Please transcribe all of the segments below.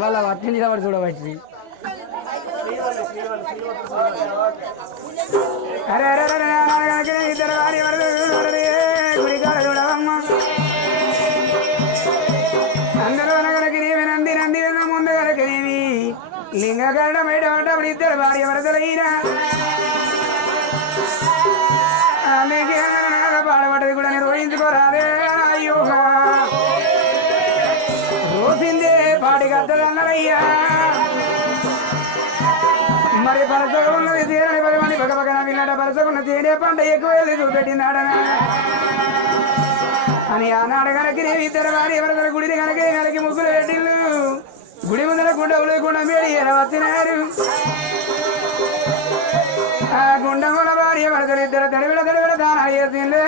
వాళ్ళ అట్లా నిలబడి చూడబట్టి అరే అరే ఇద్దరు వారి గుడికాడ చూడవమ్మ అందరూ కనుక నీవి నంది నంది ముందు కనుక నీవి లింగకరణ బయట పడ్డప్పుడు ఇద్దరు భార్య వరదలైనా పాడబడ్డది కూడా నిర్వహించుకోరాదే అయ్యో రోజుందే పాటికి అద్దదన్నయ్యా మరి పరసగా ఉన్నది తీరని పదమని పక్క పక్కన విన్నాడ పరసకున్న తేనే పంట ఎక్కువ వెళ్ళి చూపెట్టిందాడనా అని ఆనాడు కనుక ఇద్దరు వారి ఎవరి గుడిని కనుక కనుక ముగ్గురు పెట్టిళ్ళు గుడి ముందర గుండ లేకుండా మేడి వచ్చినారు ఆ గుండముల భార్య వరదలు ఇద్దరు తడివిడ దానా చేసిందే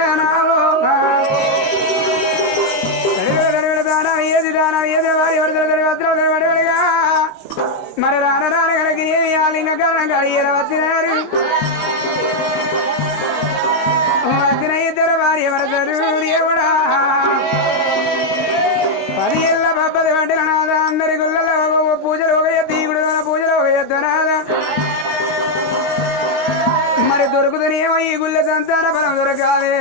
తడివిడ దానా ఏది వారి వరదలు తడివడిగా మరి రాన కనుక ఏమి ఆలిన కారణం కడిగేర వచ్చినారు వచ్చిన ఇద్దరు భార్య వరదలు దేవుడా 10 ఏళ్ళ పబ్బది వంటిన నాద అందరి గుళ్ళలో పూజలు ఒక తీగుడు పూజలు ఒక ఎత్తునాద మరి దొరుకుతున్నాయేమో ఈ గుళ్ళ సంతాన బలం దొరకాలి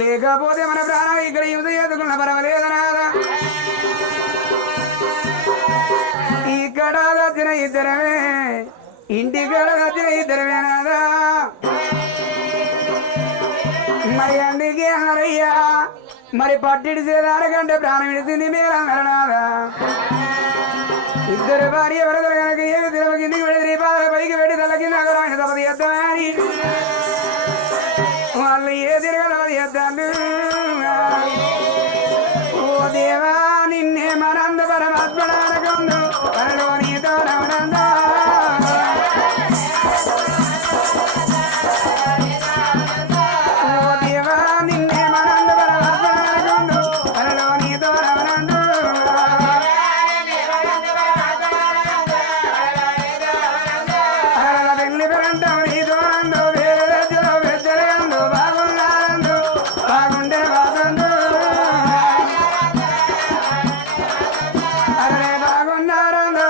లేకపోతే మన ప్రాణం ఇక్కడ హింస చేసుకున్న బలం లేదనాదా ఇక్కడ వచ్చిన ఇద్దరమే ఇంటికాడ వచ్చిన ఇద్దరమేనాదా మరి అందుకే అన్నారయ్యా మరి పట్టిడి చేదానికంటే ప్రాణం విడిచింది మీరన్నారనాదా ఇద్దరు భార్య వరదలు కనుక ఏమి తిరగ కిందికి పెట్టి శ్రీపాద పైకి పెట్టి తల కింద అగరాన్ని తపది ఎద్దామని వాళ్ళు ఏ తిరగలది ఎద్దాలు ఓ దేవా నిన్నే మనంద పరమాత్మడానకందు పరలో నీతో నవనందా బాగున్నారందో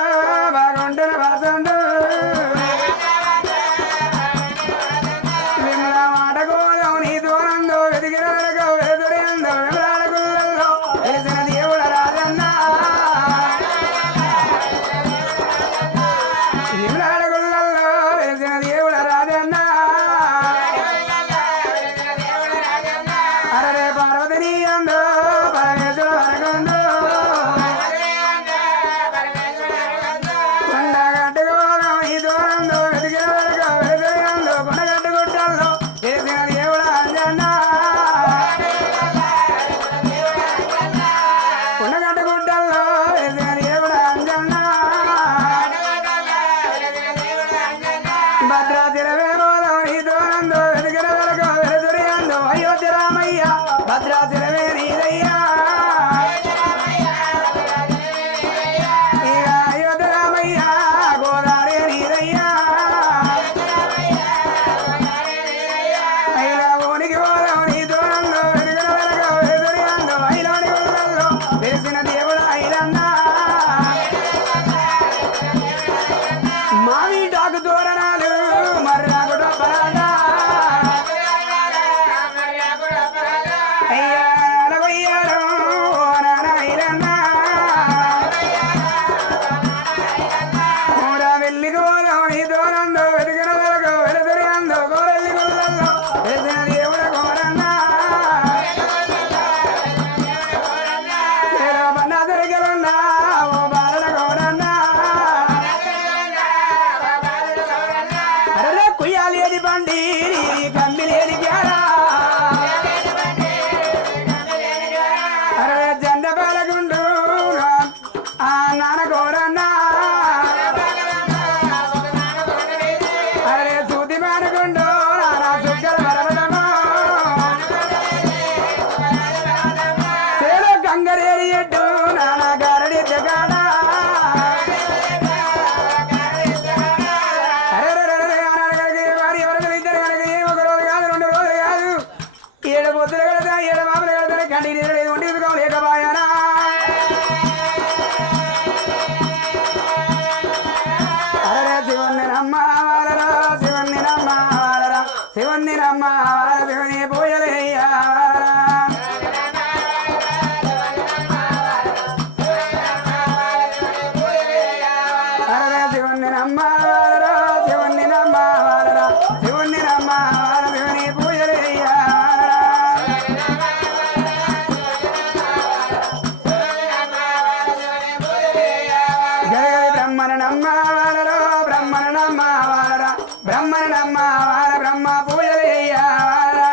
బ్రహ్మను నమ్మవాలరో బ్రహ్మను నమ్మవాలరా బ్రహ్మను నమ్మవాల బ్రహ్మ పూజలు చెయ్యవాలరా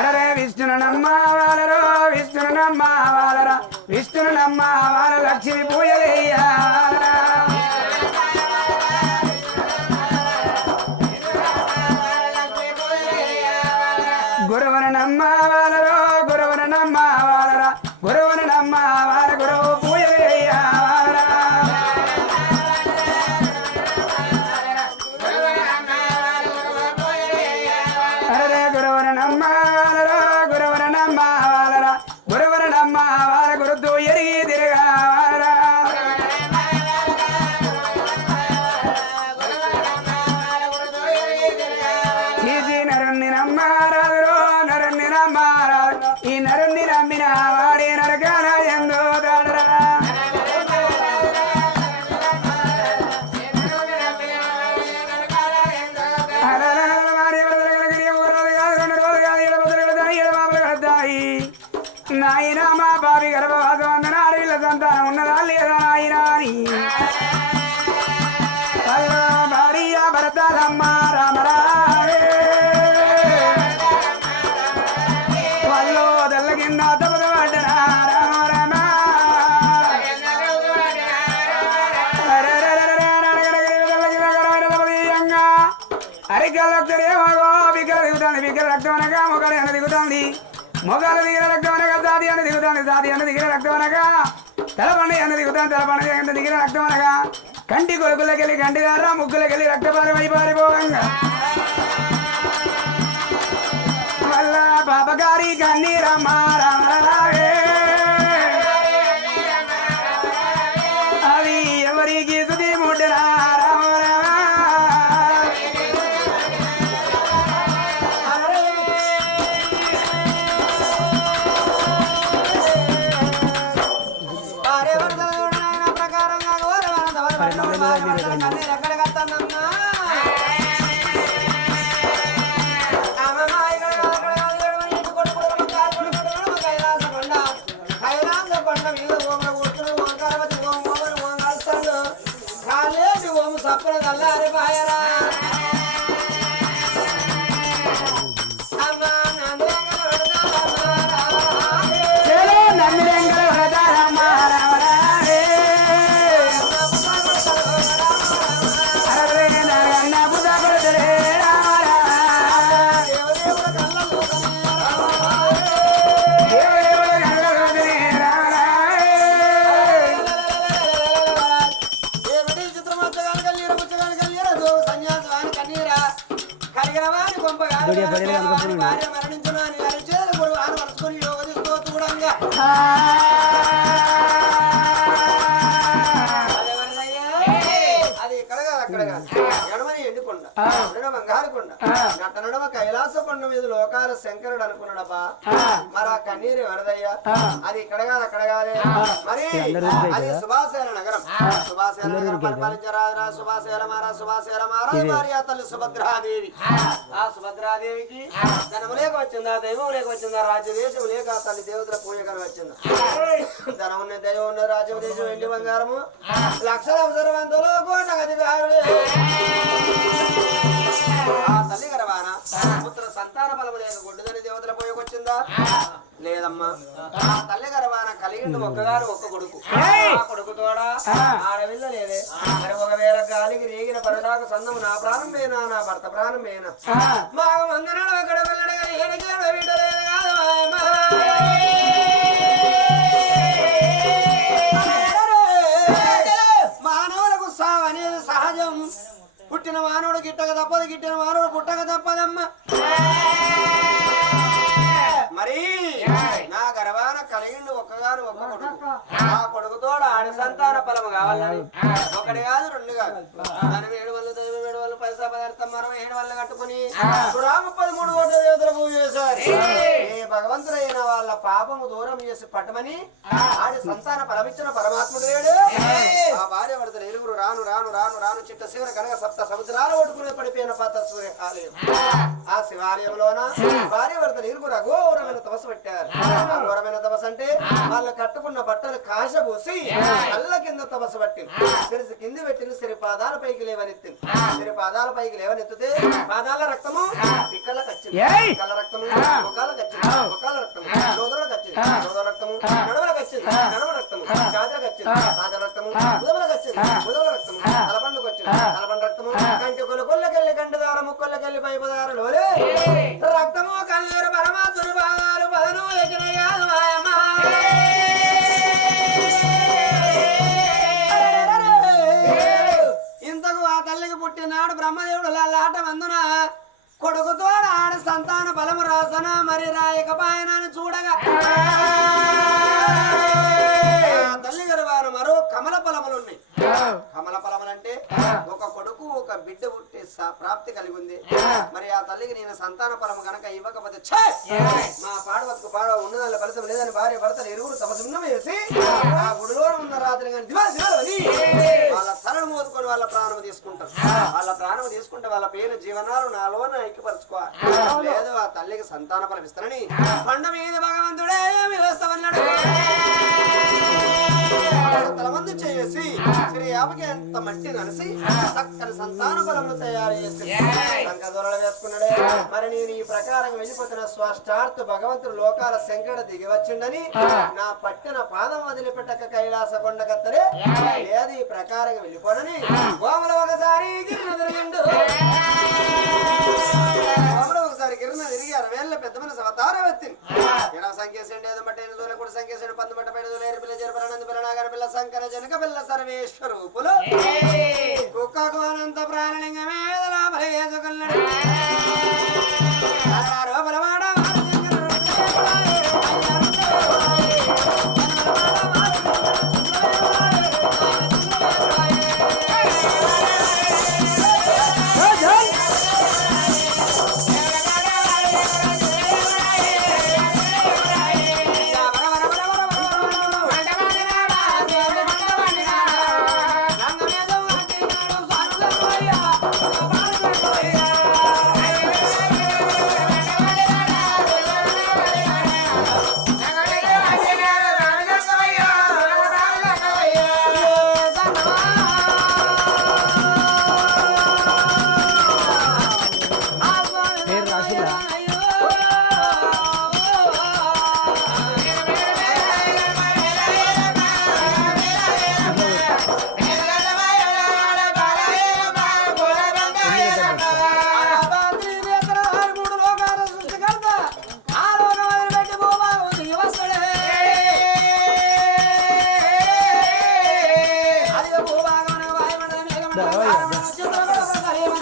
అరే విష్ణును నమ్మవాలరో విష్ణును నమ్మవాలరా విష్ణును నమ్మవాల లక్ష్మి పూజలు చెయ్యవాలరా గురువును నమ్మవాలరో గురువును నమ్మవాలరా గురువును నమ్మవాల గురువు పూజలు చెయ్యవాలరా అరే గురువును నమ్మవాలరో గురువును నమ్మవాలరా గురువును నమ్మవాల గురుతూ ఎరిగి తిరగవాలరా ఈ నరుణ్ణి నమ్మారాదురో నరుణ్ణి నమ్మారాదు ఈ నరుణ్ణి నమ్మిన వాడే నరకాల ఎందో దాడరా నాయన మా బావి గర్భవాసం అందన అడవిల సంతానం ఉన్నదా లేదా నాయన అని భార్య భరతాలమ్మ రామరావే వాళ్ళు దల్ల కింద తపదపడ్డనా రామ రామ అరికలేమో బిగ్గర దిగుతుంది బిగ్గర రక్తం అనగా మొగలు అని దిగుతుంది మొగలు దిగిన రక్తం అనగా సాది అని దిగుతుంది సాది అని దిగిన రక్తం అనగా తలపండి అని దిగుతుంది తలపండి అని దిగిన రక్తం అనగా కంటి కొడుకులకెళ్ళి కంటి దారా ముగ్గులకెళ్ళి రక్తపారం అయిపారిపోవంగా వల్ల పాపగారి కన్నీరమ్మ రామరావే అది ఎవరికి సుది ముట్టరా రామ రామ నటనడమ కైలాస కొండ మీద లోకాల శంకరుడు అనుకున్నాడబ్బా మరి ఆ కన్నీరు వరదయ్యా అది ఇక్కడ కాదు అక్కడ కాదే మరి అది సుభాసేన నగరం సుభాసేన నగరం పరిపాలించరాజరా సుభాసేన మహారాజ్ భార్య తల్లి సుభద్రాదేవి ఆ సుభద్రాదేవికి ధనము లేక వచ్చిందా దైవం లేక వచ్చిందా రాజ్యదేశం లేక తల్లి దేవతల పూజకని వచ్చిందా ధనం ఉన్న దైవం ఉన్న రాజ్యం దేశం వెండి బంగారము లక్షల అవసరవంతులు కోటగది ఆ తల్లి గర్భాన పుత్ర సంతాన బలము లేక గుడ్డుదని దేవతల పోయకొచ్చిందా లేదమ్మా ఆ తల్లి గర్భాన కలిగిండు ఒక్కగారు ఒక్క కొడుకు ఆ కొడుకు తోడా ఆడవిల్ల లేదే మరి ఒకవేళ గాలికి రేగిన పరదాకు సందము నా ప్రాణం మేనా నా భర్త ప్రాణం మేనా మా మందిరాడు అక్కడ వెళ్ళడగా ఏడికేడు వీడలేదు మానవులకు సావు అనేది సహజం పుట్టిన మానవుడు గిట్టక తప్పదు గిట్టిన మానవుడు పుట్టక తప్పదమ్మా మరి నా గర్భాన కలిగిండు ఒక్కగాను ఒక్క కొడుకు ఆ కొడుకుతో ఆడి సంతాన ఫలము కావాలని ఒకటి కాదు రెండు కాదు దాని 7 వల్ల దైవం 7 వల్ల పైసా పదార్థం మనం 7 వల్ల కట్టుకుని 33 కోట్ల దేవతల పూజ చేశారు ఏ భగవంతుడైన వాళ్ళ పాపము దూరం చేసి పట్టమని ఆడి సంతాన ఫలమిచ్చిన పరమాత్ముడు లేడు ఆ భార్య భర్తలు ఇరుగురు రాను రాను రాను రాను చిట్ట శివర కనుక సప్త సముద్రాలు ఒట్టుకుని పడిపోయిన పాత సూర్య ఆలయం ఆ శివాలయంలోన భార్య భర్తలు ఇరుగురు అఘోరమైన తపస్సు తపస్సు పెట్టారు. ఘోరమైన తపస్సు అంటే వాళ్ళు కట్టుకున్న బట్టలు కాశ పోసి కళ్ళ కింద తపస్సు పట్టింది. సిరిసి కింది పెట్టింది, సిరి పాదాల పైకి లేవనెత్తింది. సిరి పాదాల పైకి లేవనెత్తితే పాదాల రక్తము పిక్కలకు వచ్చింది, పిక్కల రక్తము ముఖాలకు వచ్చింది, ముఖాల రక్తము సోదరులకు వచ్చింది, సోదర రక్తము నడుములకు వచ్చింది, నడుమ రక్తము సాదరకు వచ్చింది, సాదర రక్తము బుధములకు వచ్చింది, బుధముల రక్తము తలపండుకు వచ్చింది, తలపండు రక్తము కంటి కొల్లకెళ్ళి కంటిదార ముక్కొల్లకెళ్ళి పైపుదారులు రక్తము కల్లూరు పరమాత్ముడు పాదాలు పదను ఎగిరయాదు మాయమ్మ. ఇంతకు ఆ తల్లికి పుట్టినాడు బ్రహ్మదేవుడు లాట మందున కొడుకుతో ఆడ సంతాన బలము రాసన మరి రాయకపాయనని చూడగా తల్లి గారు వారు మరో కమల ఫలములున్నాయి. కమల ఫలములంటే ఒక కొడుకు ఒక బిడ్డ పుట్టే ప్రాప్తి కలిగి ఉంది. మరి ఆ తల్లికి నేను సంతాన ఫలము గనక ఇవ్వకపోతే మా పాడవకు పాడ ఉన్నదాని ఫలితం లేదని భార్య భర్తలు ఇరువురు తపస్సు వేసి ఆ గుడిలో ఉన్న రాత్రి కానీ దివాసి వాళ్ళ తలను మోదుకొని వాళ్ళ ప్రాణం తీసుకుంటారు. వాళ్ళ ప్రాణం తీసుకుంటే వాళ్ళ పేరు జీవనాలు నాలోన ఐక్యపరచుకోవాలి. లేదు ఆ తల్లికి సంతాన ఫలం ఇస్తానని కొండ మీద భగవంతుడే వ్యవస్థవన్నాడు. తలమంది చేసి శ్రీ యాపకి అంత మట్టి నలిసి చక్కని సంతాన బలమును తయారు చేసి సంకదొరలు వేసుకున్నాడే. మరి నేను ఈ ప్రకారం వెళ్ళిపోతున్న స్వష్టార్థ భగవంతుడు లోకాల శంకర దిగి వచ్చిండని నా పట్టిన పాదం వదిలిపెట్టక కైలాస కొండ కత్తరే లేదు ఈ ప్రకారం వెళ్ళిపోనని గోమల ఒకసారి గిరిన తిరిగిండు. ఒకసారి గిరిన తిరిగి 60 వేల పెద్ద మనసు అవతారం ఎత్తింది. ఇలా సంకేసండి ఏదో బట్టి కూడా సంకేసండి 10 బట్ట పెడదు పిల్ల జరపనంది పిల్లనాగర పిల్ల శంకర జనక పిల్ల సర్వేశ్వరూపులు కుక్కకు అనంత ప్రాణలింగమే వేసుకున్నాడు.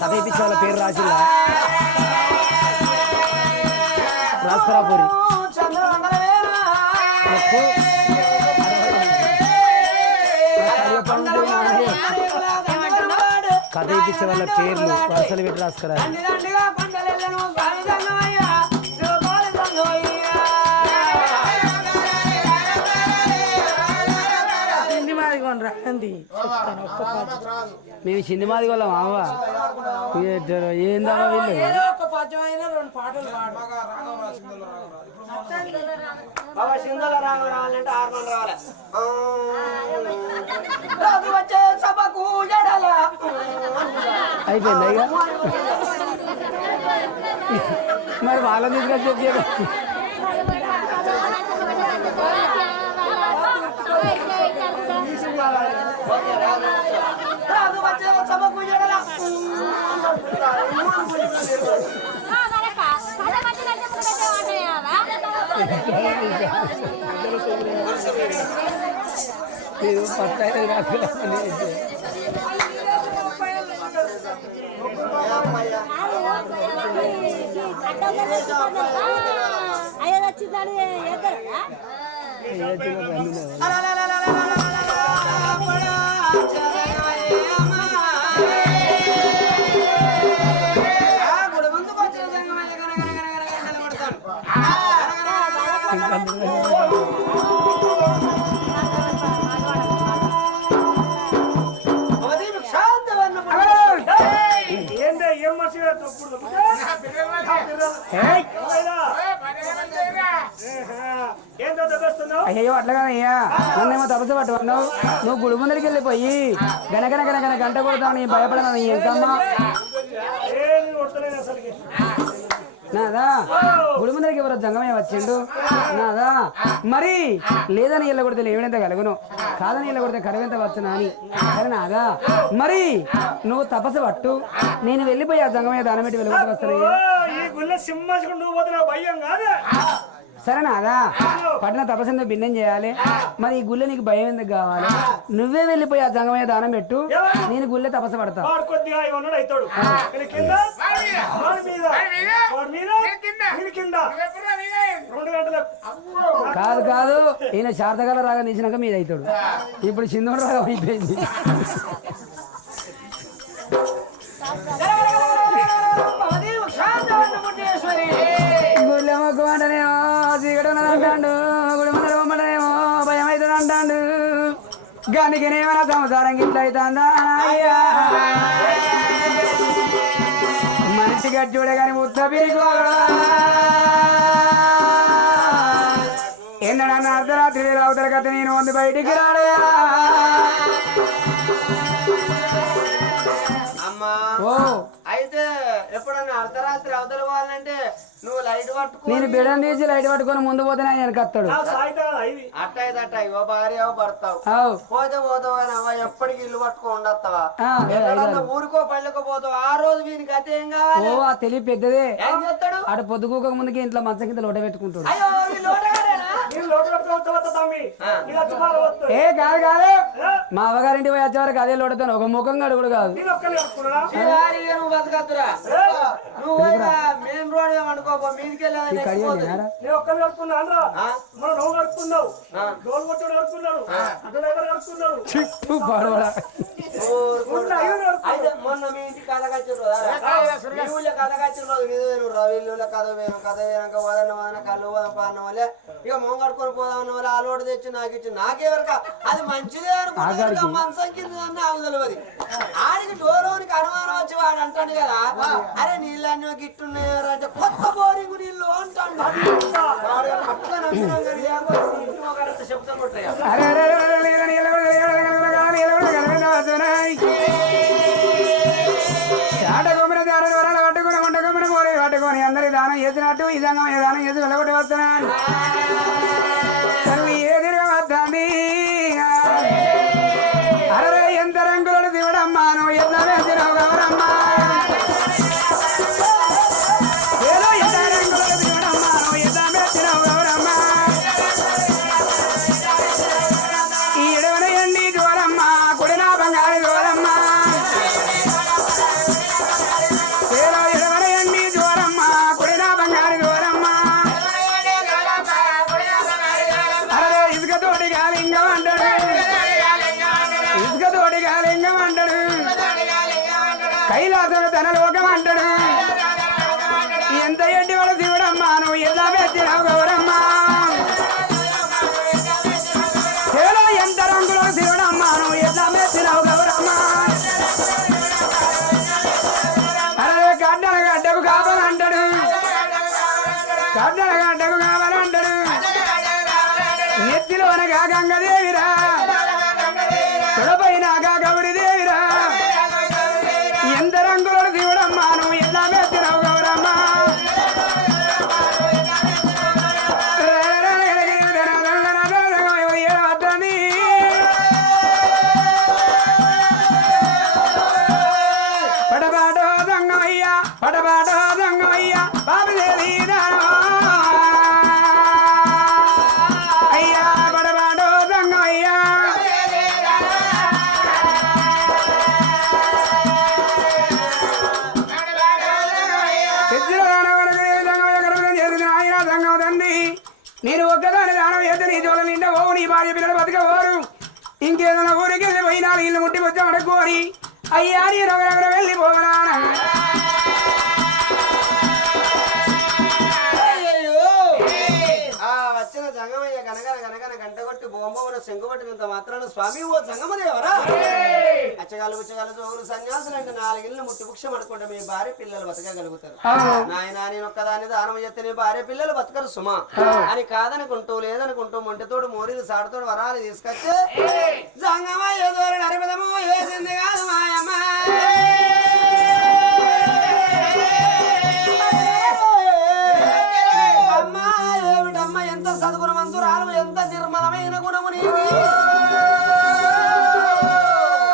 కథ ఇప్పించే వాళ్ళ పేరు రాజుల్లా రాస్కరాపూరి కథ ఇప్పించే వాళ్ళ పేర్లు వరుసలు పెట్టి రాసుకురా. మేము చిన్నమాది వాళ్ళం అవ్వ ఏందా వీళ్ళు సింధుల రాగం రావాలంటే 6 మంది రావాలి. రాజు వచ్చే సభకు అయిపోయింది ఇక మరి వాళ్ళని తీసుకొచ్చి రాజు వచ్చే సభకు మీరు పట్టాయి అయ్యో వచ్చిందని అయ్యో అట్లా కాదయ్యా నన్నేమో తపస్సు పట్టుకున్నావు నువ్వు గుడి ముందరికి వెళ్ళిపోయి గనగన గనగన గంట కొడతావు నీ భయపడను ఎంకమ్మా నాదా గుడి ముందరికి ఎవరో జంగమయ్య వచ్చిండు నాదా మరి లేదని ఇళ్ళ కొడితే లేవనెంత కలుగును కాదని ఇళ్ళ కొడితే కరువెంత వచ్చునా అని సరే నాదా మరి నువ్వు తపస్సు పట్టు నేను వెళ్ళిపోయి ఆ జంగమయ్య దానం పెట్టి వెళ్ళిపోతే వస్తాను సరే నాదా పట్టిన తపస్సు ఎందుకు భిన్నం చేయాలి మరి ఈ గుళ్ళె నీకు భయం ఎందుకు కావాలి నువ్వే వెళ్ళిపోయి ఆ జంగమయ్య దానం పెట్టు నేను గుళ్ళె తపస్సు పడతా కాదు కాదు ఈయన శారదకాల రాగం తీసినాక మీద అవుతాడు ఇప్పుడు సింధుడు రాగం అయిపోయింది గుళ్ళె మొక్కు అంటేనేమో చీకటి ఉన్నదంటాడు గుడి ముందర పొమ్మంటేనేమో భయం అవుతుంది అంటాడు గానికినేమైనా సంసారం గిట్ల అవుతుందా మనిషి గడ్జుడే కానీ ముత్త పిరిగోడా ఎన్నడన్నా అర్ధరాత్రి వేళ అవతల కథ నేను వంద బయటికి రాడయా అమ్మా ఓ అయితే ఎప్పుడన్నా అర్ధరాత్రి అవతల పోవాలంటే నువ్వు లైట్ పట్టుకో నేను బిడని తీసి లైట్ పట్టుకొని ముందు పోతే ఆయన వెనకత్తాడు అట్టయితే ఓ భార్య పడతావు అవు పోతే పోతావు కానీ అవ్వ ఎప్పటికి ఇల్లు పట్టుకో ఉండొస్తావా ఆ, ఎక్కడన్నా ఊరుకో పల్లెకో పోతావు ఆ రోజు వీనికి అయితే ఏం కావాలి ఓ ఆ తెలివి పెద్దదే ఏం చేస్తాడు ఆడ పొద్దుకోక ముందుకి ఇంట్లో మంచం కింద లోట పెట్టుకుంటాడు అయ్యో ఈ లోటగాడేనా? ఏ కాదు కాదు మా అవ్వగారింటి పోయి వచ్చేవారికి అదే లోటతాను ఒక ముఖం అడుగుడు కాదు శివారిగా నువ్వు బతకద్దురా నువ్వు మెయిన్ రోడ్ అనుకోపో మీదికి ఈ కడియం తినారా? చిక్కు పాడవడా. అయితే మొన్న మీ ఇంటి కథ కచ్చిన మీ ఊళ్ళో కథ కచ్చిన రోజు నిజమేను రవిల్లులో కథ వేయక వదన వదన కళ్ళు వదన పాడిన వాళ్ళే ఇక మొహం కడుకొని పోదామన్న వాళ్ళు ఆ లోటు తెచ్చి నాకు ఇచ్చి నాకేవరక అది మంచిదే అనుకుంటా మంచం కింద నాకు తెలియదు ఆడికి డోరోనికి అనుమానం వచ్చి వాడు అంటాడు కదా అరే నీళ్ళన్నీ గిట్టున్నాయారు అంటే కొత్త బోరింగ్ నీళ్ళు అంటాడు అట్లా నమ్మినాం కానీ శబ్దం కొట్టాయా అరే అరే అరే అరే నీళ్ళ నీళ్ళ కూడా నీళ్ళ కూడా కలవతున్నాయి. చాట కొమ్మిన దాని వరాలు పట్టుకుని గుంట కొమ్మిన కోరి పట్టుకొని అందరి దానం చేసినట్టు ఈ సంఘం దానం చేసి వెళ్ళగొట్టి వస్తున్నాను తల్లి ఏ తిరగవద్దండి అరే ఎంత రంగులను శివుడమ్మా నువ్వు ఎట్లా వేసినావు గౌరమ్మా ఏదో ఎంత రంగులను శివుడమ్మా నువ్వు ఎట్లా వేసినావు గౌరమ్మా ఈ ఎడవన ఎండి జోరమ్మ కుడిన బంగారు జోరమ్మ ఏదో ఎడవన ఎండి జోరమ్మ కుడిన బంగారు జోరమ్మ అరే ఇసుక తోటి గాలింగం అంటాడు ఇసుక తోటి గాలింగం అంటాడు కైలాసం తన లోకం అంటాడు ఎంత ఎండి వాళ్ళ శివుడమ్మ నువ్వు ఎలా పెట్టినావు గౌరమ్మ ఏదో ఎంత రంగులో శివుడమ్మ నువ్వు ఎట్లా మెచ్చినావు గౌరమ్మ అరే గడ్డల గడ్డకు కావాలంటాడు గడ్డల గడ్డకు కావాలంటాడు నెత్తిలోనగా గంగదేవిరా తొడపైనగా గౌడి దేవిరా ఎంత రంగులో శివుడమ్మ నువ్వు ఎట్లా మెచ్చినావు గౌరమ్మ పడబాటో దొంగమయ్యా పడబాటో దొంగమయ్యా బాబుదేవి అయ్యా పడబాటో దొంగమయ్యా నేను ఒక్కదాని దానం చేస్తే నీ చోళ నిండా ఓ నీ భార్య పిల్లలు బతకవారు ఇంకేదైనా ఊరికి వెళ్ళిపోయినా ఇల్లు ముట్టి వచ్చి అడుక్కోని అయ్యా నీ రొగరొగర వెళ్ళిపోవనా వచ్చిన జంగమయ్య గనగన గంట కొట్టి బొమ్మన శంకుబట్టినంత మాత్రాన స్వామి ఓ సంగమదేవరా అచ్చగాలు బుచ్చగాలు జోగులు సన్యాసులు అంటే 4 ఇళ్ళు ముట్టి వృక్షం అనుకుంటే మీ భార్య పిల్లలు బతకగలుగుతారు నాయన నేను ఒక్కదాన్ని దానం చేస్తే నీ భార్య పిల్లలు బతకరు సుమా అని కాదనుకుంటూ లేదనుకుంటూ మొంటితోడు మోరీలు సాడుతోడు వరాలు తీసుకొచ్చి సంగమ ఏదో నరిపదము వేసింది కాదు మాయమ్మ అమ్మ ఎంత సద్గుణవంతురాలు ఎంత నిర్మలమైన గుణము నీకు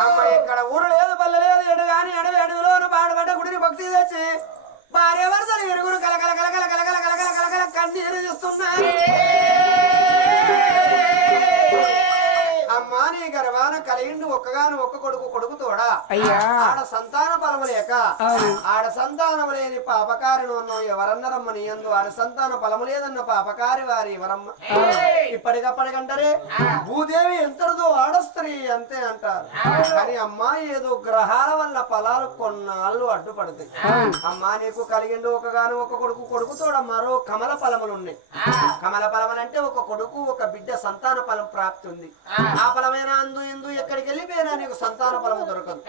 అమ్మ ఇక్కడ ఊరు లేదు పల్లె లేదు ఎడు గాని అడవి అడవిలోను పాడుబడ్డ గుడిని భక్తి తెచ్చి భార్య వరుసలు ఎరుగురు కలకల కలకల కలకల కలకల కలకల కన్నీరు చూస్తున్నారు అమ్మా నీ గర్వాన కలిగిండు ఒక్కగాను ఒక్క కొడుకు కొడుకు తోడా అయ్యా ఆడ సంతాన ఫలము లేక ఆడ సంతానము లేని పాపకారిను ఎవరన్నరమ్మని ఎందు ఆడ సంతాన ఫలము లేదన్న పాపకారి వారి ఎవరమ్మ ఇప్పటికప్పటికంటారే భూదేవి ఎంతటిదో ఆడస్త్రీ అంతే అంటారు కానీ అమ్మా ఏదో గ్రహాల వల్ల ఫలాలు కొన్నాళ్ళు అడ్డుపడతాయి అమ్మా నీకు కలిగిండు ఒకగాను ఒక కొడుకు కొడుకు తోడ మరో కమల ఫలములు ఉన్నాయి కమల ఫలములు అంటే ఒక కొడుకు ఒక బిడ్డ సంతాన ఫలం ప్రాప్తి ఉంది ఆ ఫలమైన అందు ఎందు ఎక్కడికి వెళ్ళిపోయినా నీకు సంతాన ఫలము దొరకదు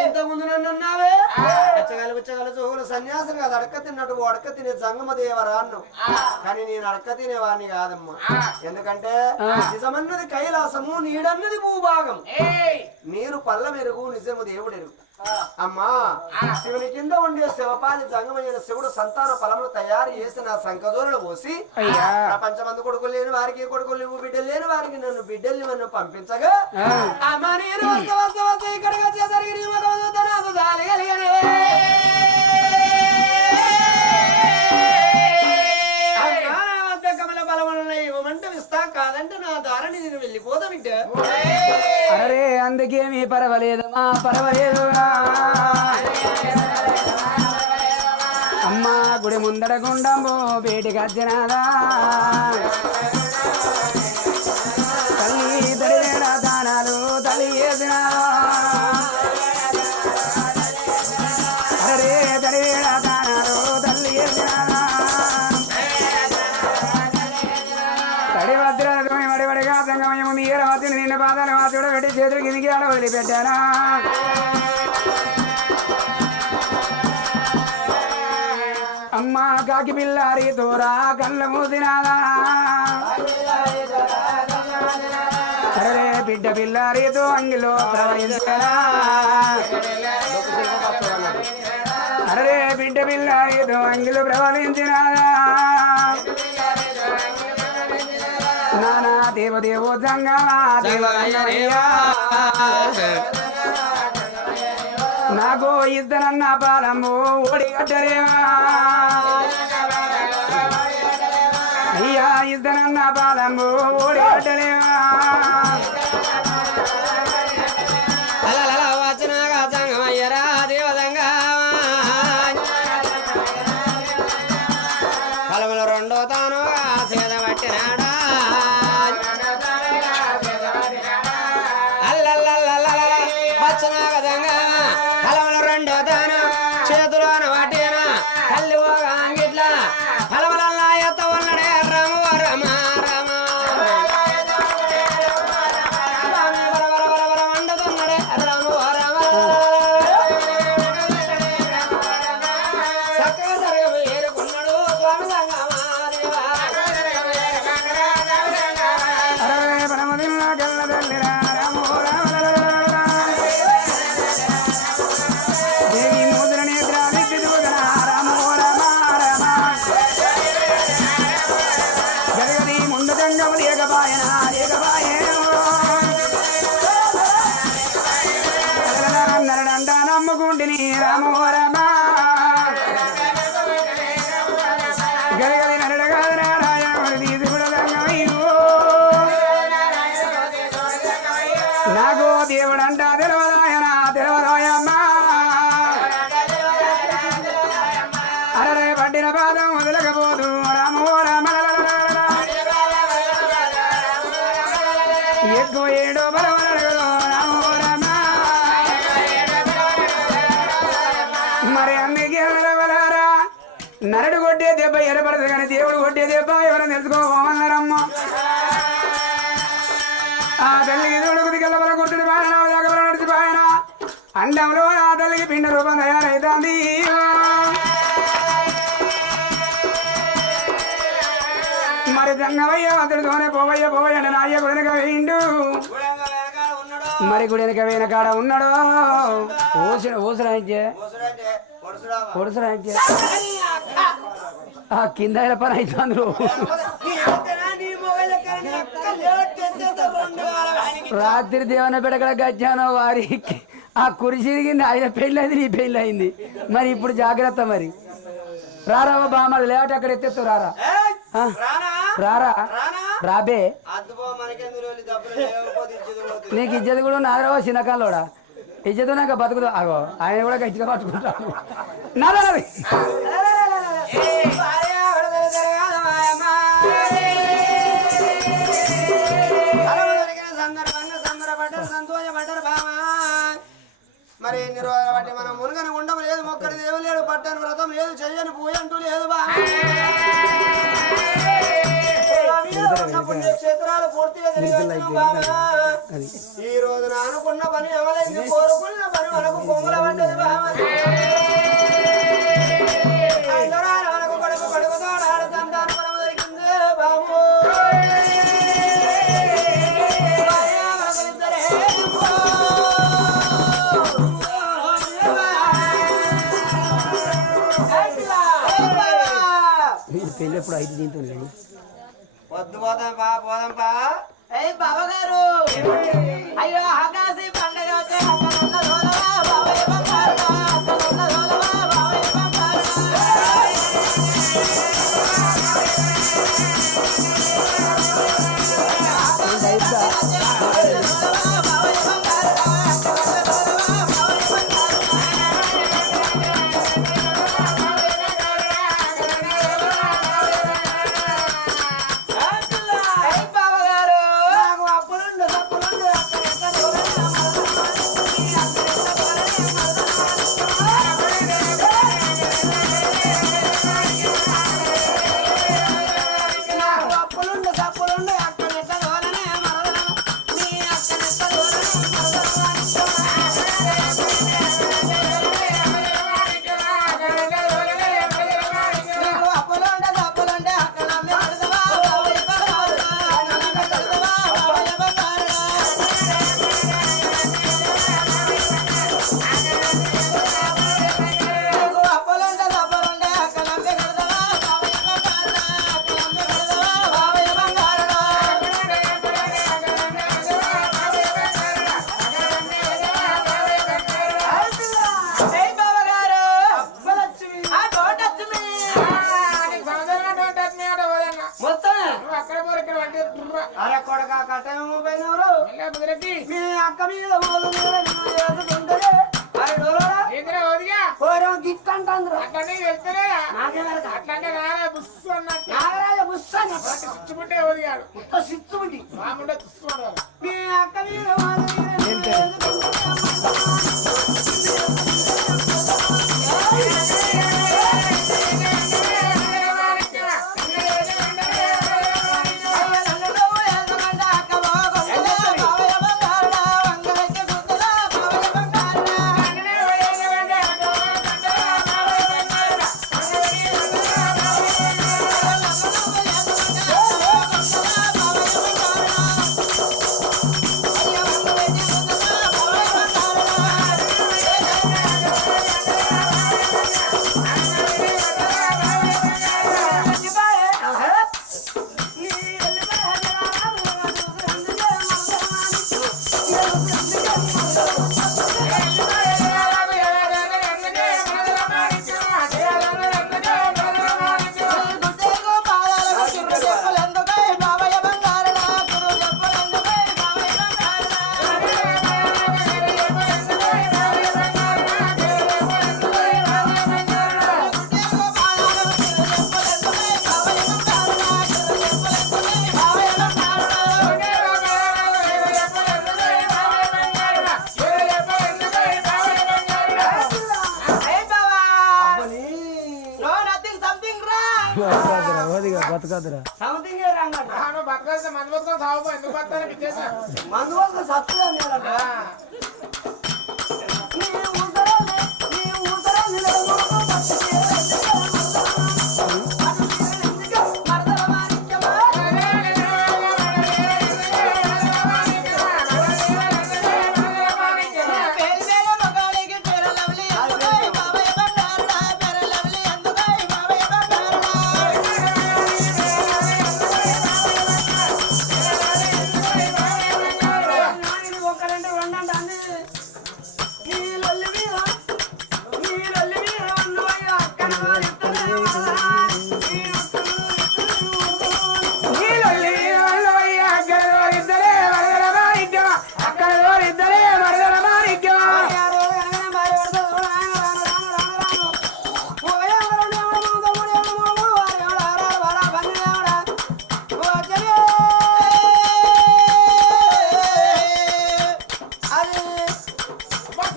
ఇంత ముందు నన్ను అన్నావే బుచ్చగలు జోగులు సన్యాసులు కాదు అడక తిన్నట్టు అడక తినే జంగమ దేవరా అన్ను కానీ నేను అడక తినేవాడిని కాదమ్మా ఎందుకంటే నిజమన్నది కైలాసము నీడన్నది భూభాగం నీరు పల్ల మెరుగు నిజము దేవుడు ఎరుగు అమ్మా శివుని కింద ఉండే శివపాలి జంగమైన శివుడు సంతాన ఫలములు తయారు చేసి నా సంకజోరులు పోసి ప్రపంచమందు కొడుకులు లేని వారికి కొడుకులు నువ్వు బిడ్డలు లేని వారికి నన్ను బిడ్డల్ని నన్ను పంపించగా అమ్మా నేను ఇక్కడికి వచ్చేసరికి కమల బలములు ఇవ్వమంటే ఇస్తా కాదంటే నా దారిని నేను వెళ్ళిపోదా బిడ్డ అరే అందుకేమీ పర్వాలేదమ్మా పర్వాలేదు అమ్మా గుడి ముందర గుండము బయటికి వచ్చినాదా తల్లి తడివేడ దానాలు తల్లి వేసినాదా అరే తడివేడ దానాలు తల్లి వేసినాదా తడి భద్రతో మడివడిగా సంగమయము మీర వాతిని నిన్న పాదాలు వాతుడు పెట్టి చేతులు కిందికి ఆడ వదిలిపెట్టానా అమ్మా కాకి పిల్లారి తోరా కళ్ళ మూసినాదా అరే బిడ్డ పిల్లారితో అంగిలో ప్రవహించరా అరే బిడ్డ పిల్లారితో అంగిలో ప్రవహించినాదా నానా దేవదేవో జంగమా దేవయ్యా నాకు ఇద్దరన్న పాలము ఓడిగట్టరేవా అయ్యా ఇద్దరన్న పాలము ఓడిగట్టరేవా వచ్చినాగా జంగమయ్యరా దేవదంగా ఫలములు రెండో తానుగా సేద పట్టినాడా వచ్చినాగదంగా ఫలములు రెండో తాను చేతులోన పట్టినా కల్లి పోగా అంగిట్లా ఫలములల్లా ఎత్త ఉన్నడే రమ రమ రమ వండుతున్నడే రమ రమ చక్కగా జరగ ఏరుకున్నాడు స్వామి సంగమాదేవా అరే పరమదిన్న కళ్ళ తల్లిరా రామో దేవి ముద్ర నేత్ర విద్యుదన రామో రమ రమ జగది ముందు జంగము లేకపాయన నరడంట నమ్ముకుంటుని రామో రమ గరగది నరడగా నారాయణ తీసుకుడ నాకు దేవుడంట తెలవదాయన తెలవదాయమ్మా అరే పట్టిన పాదం వదలకపోదు రామో రామ ఏర్పడదు కానీ దేవుడు కొట్టే దెబ్బ ఎవరైనా తెలుసుకోమన్నారమ్మ ఆ తల్లికి చూడుకు దిగల కొట్టుడు బాయన దగ్గర నడిచిపోయాన అండంలో ఆ తల్లికి పిండ రూపం తయారైతుంది మరి జంగవయ్య అతడితోనే పోవయ్య పోవయ్య నా అయ్య గుడెనక వేయిండు మరి గుడెనక వేయిన కాడ ఉన్నాడు ఊసరాయించే పొడుసరాయించే ఆ కింద పని అవుతుంది రాత్రి దేవన పెడకడ గచ్చాను వారికి ఆ కురిసిరిగింది ఆయన పెళ్ళైంది నీ పెళ్ళయింది మరి ఇప్పుడు జాగ్రత్త మరి రారా బామ్మది లేట అక్కడ ఎత్తెత్తు రారా రారా రాబే నీకు ఇజ్జత్ కూడా నాదరావా చిన్నకాలోడా ఇజ్జత్ నాక బతుకుదు ఆగో ఆయన కూడా గట్టిగా పట్టుకుంటాను నాదా మరి ఎన్ని రోజుల బట్టి మనం మునుగని ఉండము లేదు మొక్కడి దేవుడు లేడు పట్టని వ్రతం లేదు చెయ్యని పూజ అంటూ లేదు బా పుణ్యక్షేత్రాలు పూర్తిగా ఈ రోజున అనుకున్న పని అమలైంది కోరుకున్న పని మనకు పొంగుల పడ్డది మనకు కడుపు కడుపుతో సంతానం మనం దొరికింది బాబు పెళ్ళి ఎప్పుడు అయితే దీంతో వద్దు పోదాం బా పోదాం బా బావగారు అయ్యో ఆకాశీ పండగ అక్క మీద బతకదురా సంథింగ్ రంగట నువ్వు బతకాల్సిన మంది బతుకొని సాగు ఎందుకు బతాను పిచ్చేసిన మందు వస్తే సత్తుగా నేనట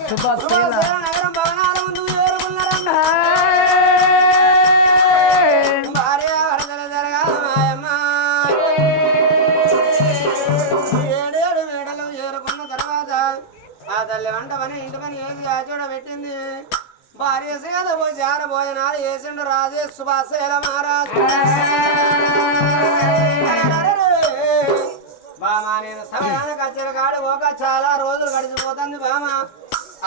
నగరం భవనాల ముందు చేరుకున్నారన్న భార్య వరదల జరగాల మాయమ్మ ఏడేడు మేడలు చేరుకున్న తర్వాత ఆ తల్లి వంట పని ఇంటి పని ఏది చూడ పెట్టింది భార్య సేద జాన భోజనాలు వేసిండు రాజే సుభాసేల మహారాజు బామా నేను సమయానికి వచ్చిన కాడు ఒక చాలా రోజులు గడిచిపోతుంది బామ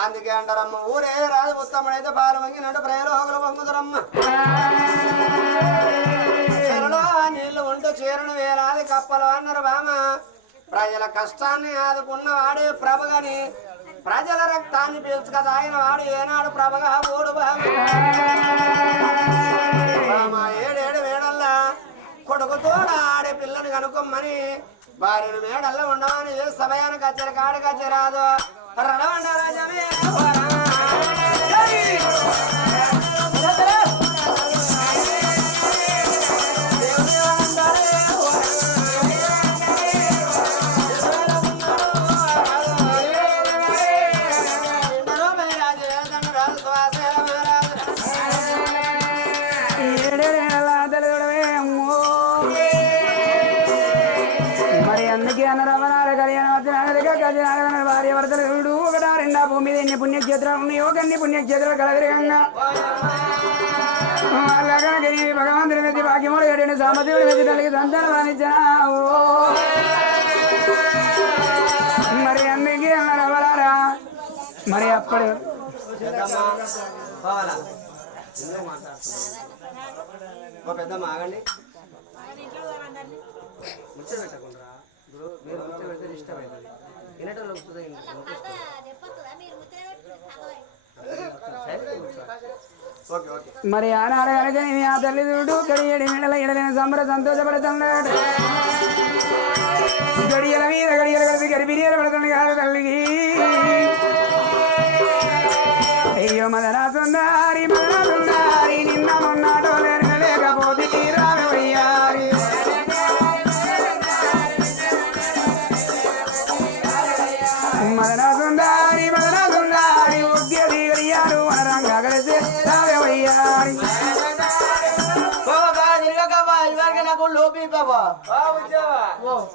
అందుకే అంటారమ్మ ఊరే రాజు ఉత్తముడైతే పాలు వంగినట్టు ప్రయలోగులు వంగుదరమ్మ చెరలో నీళ్లు ఉంటూ చీరను వేలాది కప్పలు అన్నారు బామ ప్రజల కష్టాన్ని ఆదుకున్న వాడే ప్రభగని ప్రజల రక్తాన్ని పీల్చుక తాగిన వాడు ఏనాడు ప్రభగా ఓడు బామ ఏడేడు వేడల్లా కొడుకుతో ఆడే పిల్లని కనుక్కోమని భార్యను మేడల్లో ఉండమని సమయానికి వచ్చారు కాడికి వచ్చారాదు రణమండరాజమే భార్య భర్తలు ఒకటా రెండా భూమి ఎన్ని పుణ్యక్షేత్రాలు ఉన్నాయో కన్ని పుణ్యక్షేత్రాలు కలవిరగంగా అలాగని భగవంతుని మెచ్చి భాగ్యముడు ఏడని సామర్థ్యుడు మెచ్చి తల్లికి సంతానం అందించావు మరి అందుకే అన్నారా మరి అప్పుడు పెద్దమ్మ ఆగండి ముచ్చట పెట్టకుండా ఇప్పుడు మీరు ముచ్చట పెడితే ఇష్టం అవుతుంది వినటం వస్తుంది మరి ఆనాడు కనుక ఆ తల్లిదండ్రుడు గడియడి మెడల ఎడలేని సంబర సంతోషపడుతున్నాడు గడియల మీద గడియలు కలిపి గడిపిరియలు పడుతుంది కాదు తల్లికి అయ్యో మదనా సుందారి నిన్న మొన్నాటో లేకపోతే రావి వయ్యారి మదనా సుందారి ఉద్యోగి గడియారు వనరంగా కలిసి రావి వయ్యారి నాకు లోపీ బాబా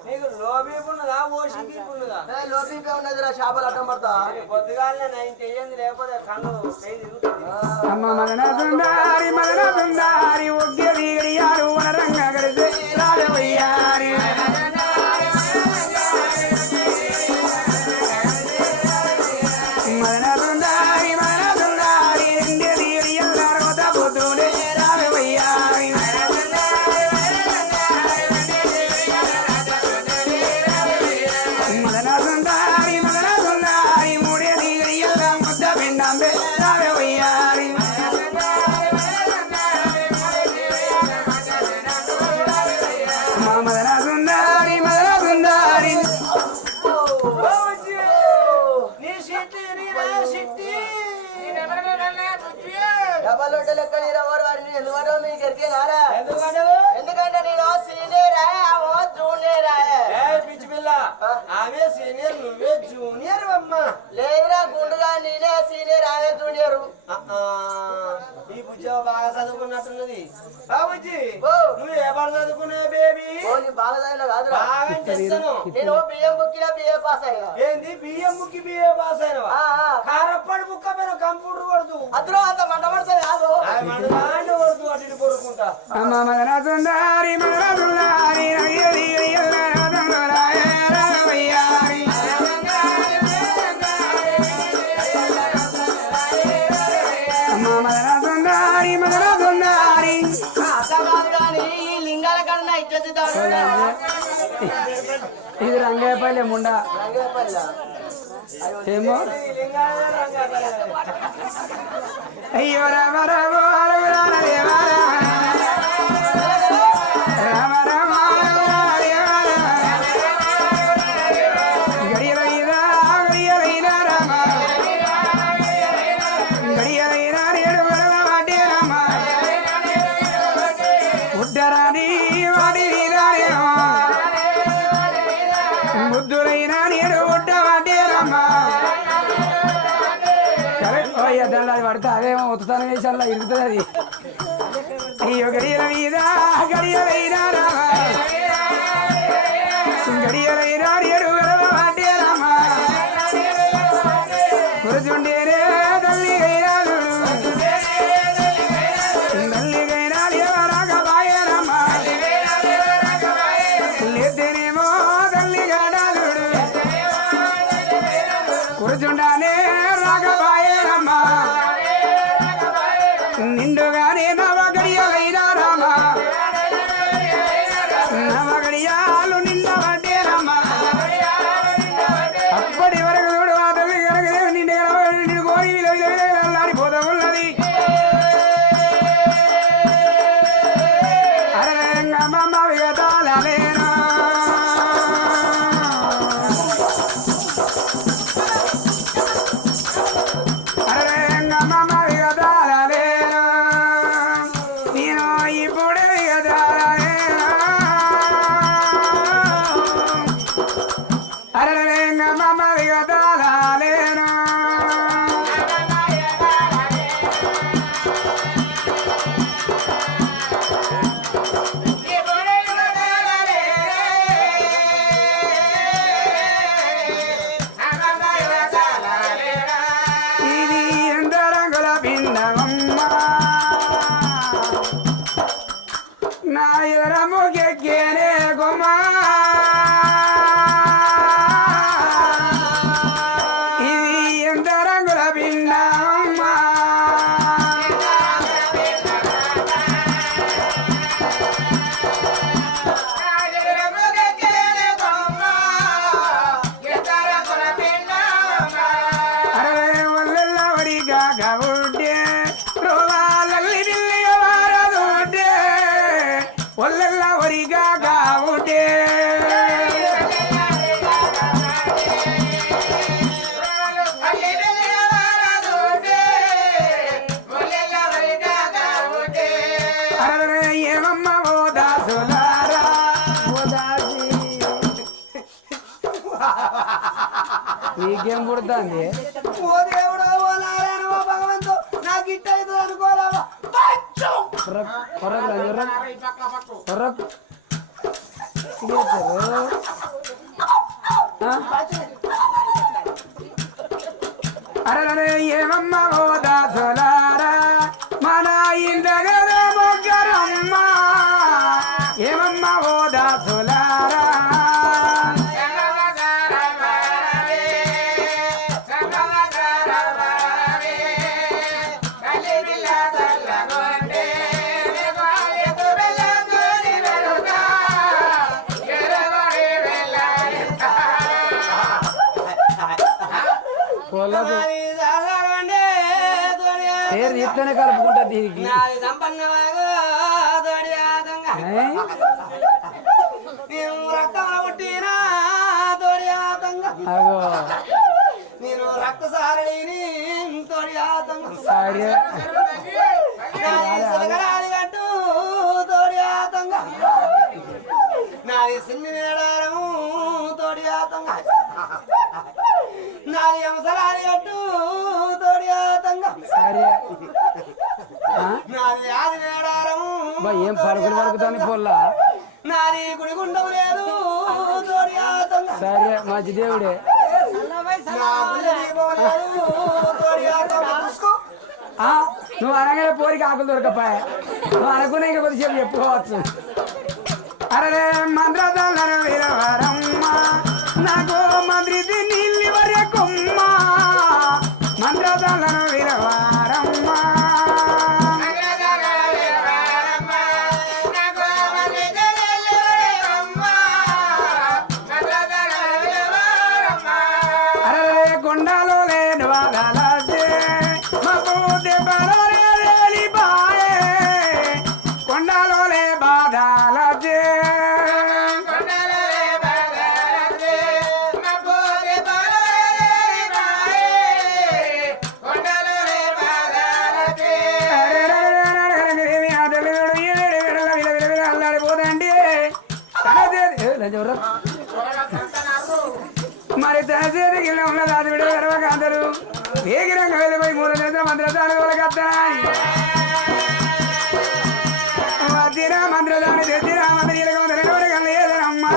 నీకు లోబీపు ఉన్నదా ఓషికి ఉన్నదా లోపీ ఉన్నది చేపలు అడ్డం పడతా పొద్దుగానే 90 అయ్యింది లేకపోతే కన్ను అమ్మ మదనా సుందారి ఉద్యోగి గడియారు వనరంగా కలిసి రావి వయ్యారి మదనా సుందారి రెండేది ఎల్లారో తప్పుతూనే రావి వయ్యారి మదనా సుందారి మూడేది ఎల్లా ముద్ద పిండాంబే రావి వయ్యారి ఓన్లీ బాలదాయిలో కాదురా బాగా చేస్తాను. నేను బియ్యం బుక్కిలా బిఏ పాస్ అయ్యా ఏంది బియ్యం ముక్కి బిఏ పాస్ అయినవా? కారప్పటి ముక్క మీద కంప్యూటర్ కొడుతూ అందులో అంత మంట పడుతుంది కాదు మండు కొడుతూ అటు ఇటు కొడుకుంటా. అమ్మ మదన సుందారి మదన సుందారి అయ్యది అమ్మ మదన సుందారి మదన సుందారి లింగాల కన్నా ఇచ్చేది ఇది రంగేపల్లి ముండా ఏమో అయ్యో రామ రామ రామ రామ రామ గడియలైనా గడియలైనా రామ గడియలైనా నేడు వాడే రామ ఉద్దరాని వాడి ముద్దులైనా నేడు ఉడ్డ వాడే రామ దాని పడితే అదేమో ఉత్తానం వేసాలా ఇరుగుతుంది అది అయ్యో గడియల మీద గడియలైనా రామ గడియలైనా నేడు వాడే రామ కురుచుండేరే తల్లి గైరాలు తల్లి గైరాలు రాకబాయే రామ లేదేనేమో తల్లి గడాలు కురుచుండానే రాకబాయే రామ నిండుగానే నవగడియలైనా రామ నవగడియాలు నిండబడ్డే రామ అప్పటి వరకు చూడు ఆ తల్లి కనుక నిండు కోరి విలాడిపోతా ఉన్నది అరగమ్మ విగతాలేనా అరగమ్మ విగతాలేనా నేను ఇప్పుడు విగతాలేనా అరగమ్మ విగతాలేనా ఇది ఎంత రంగుల భిన్నమమ్మ నా ఎదరముకెక్కేనే కొమ్మ ఇది ఎంత రంగుల భిన్నమమ్మ అరవై ఒళ్ళెల్ల వడిగా గవుడ్డే రోగాలల్లి బిల్లిగ వారదుడ్డే ఒళ్ళెల్ల వడిగా గవుడ్డే అరవై ఏమమ్మ ఓ దాసులారా ఓ దాసి నీకేం పుడుతుంది ఓ దేవుడా ఓ నారాయణ ఓ భగవంతు నాకు ఇట్ట అవుతుంది అనుకోరావా అరే ఏమమ్మ ఓ దాసులారా మన ఇందగదే మొగ్గరమ్మ ఏమమ్మ ఓ దాసులారా పొలకు పేరు చెప్తేనే కలుపుకుంటా దీనికి రక్తంలో పుట్టినా తోడి ఆతంగా అగో నేను రక్త సారళిని తోడి ఆతంగా సరే సులగరాలి గట్టు తోడి ఆతంగా నాది సిన్ని మేడారం తోడి ఆతంగా నాది అంశరాలి గట్టు తోడి ఆతంగా సరే నాది ఆది మేడారం ఏం పరుగులు పరుగుతాను పొల్లా నాది గుడి గుండం లేదు తోడియా దొంగ సరే మంచి దేవుడే నా గుడి దీపం లేదు తోడియా దొంగ చూసుకో ఆ, నువ్వు అనగానే పోరికి ఆకులు దొరకపాయ నువ్వు అనుకునే ఇంకా కొద్దిసేపు చెప్పుకోవచ్చు అరే మంత్రదాలను వీరవరమ్మ నాకు మంత్రి నీళ్ళు వరే కొమ్మ మంత్రదాలను వీరవరమ్మ అరే కొండలో లేని వాగలే మా పూతే బలరే బాయే కొండలో లే బాధలే మరి తనచేతికి ఉన్నది అది విడ గర్వకాంతలు వేగిరంగా వెళ్ళిపోయి 3 నెలల మంత్రదాలు వాళ్ళకత్తాయి వద్దిరా మంత్రదాని తెచ్చిరా మంత్రి కన్నా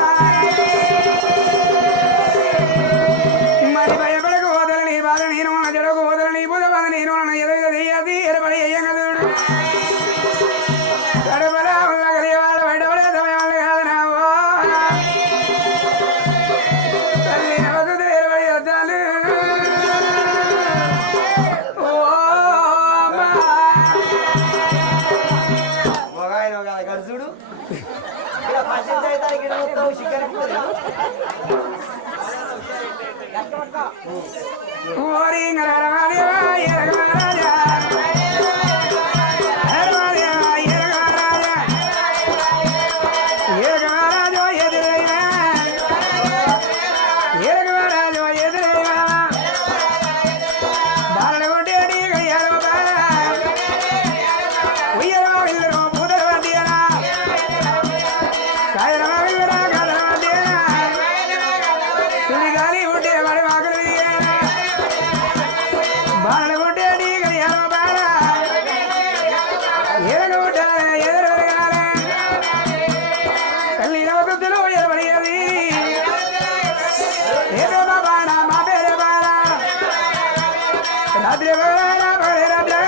మరి భయపడకు వదలు నీ బాధ నేను ఉన్న జడకు వదలు నీ బుధ బాధ నేను ఉన్న ఎదురు చెయ్యది ఎరబడి అయ్యంగదుడు కడపలా ఉన్న కలిగే వాళ్ళు బయటపడే సమయం వల్ల కాదు నావో తల్లి నవ్వుతుంది ఎరబడి వద్దాలు ఓ అమ్మా మొగాయన కదా గడుచుడు ఇక్కడ పచ్చడి అయితే ఇక్కడ మొత్తం చికెన్ ఓరి నరమాదేవా ఎరగరాజా నరమాదేవా ఎరగరాజా ఎరగరాజో ఎదురైవా ఎరగరాజో ఎదురైవా బాలడు కొట్టేటి గయ్యాలో బాల ఉయ్యలో విల్లరో పూతల వడ్డీయనా కాయరమ విల్లరా కథల వడ్డీయనా సుడిగాలి ఉంటే వాడి మాకలు బాలలు కొట్టేటి గడియాలో బాల ఎరగొట్టాలి ఎదురగాలి తల్లి నవతులు ఎరబడియది ఏదో బాణ మా పేరు బాల రాత్రి బాల పడి రాత్రి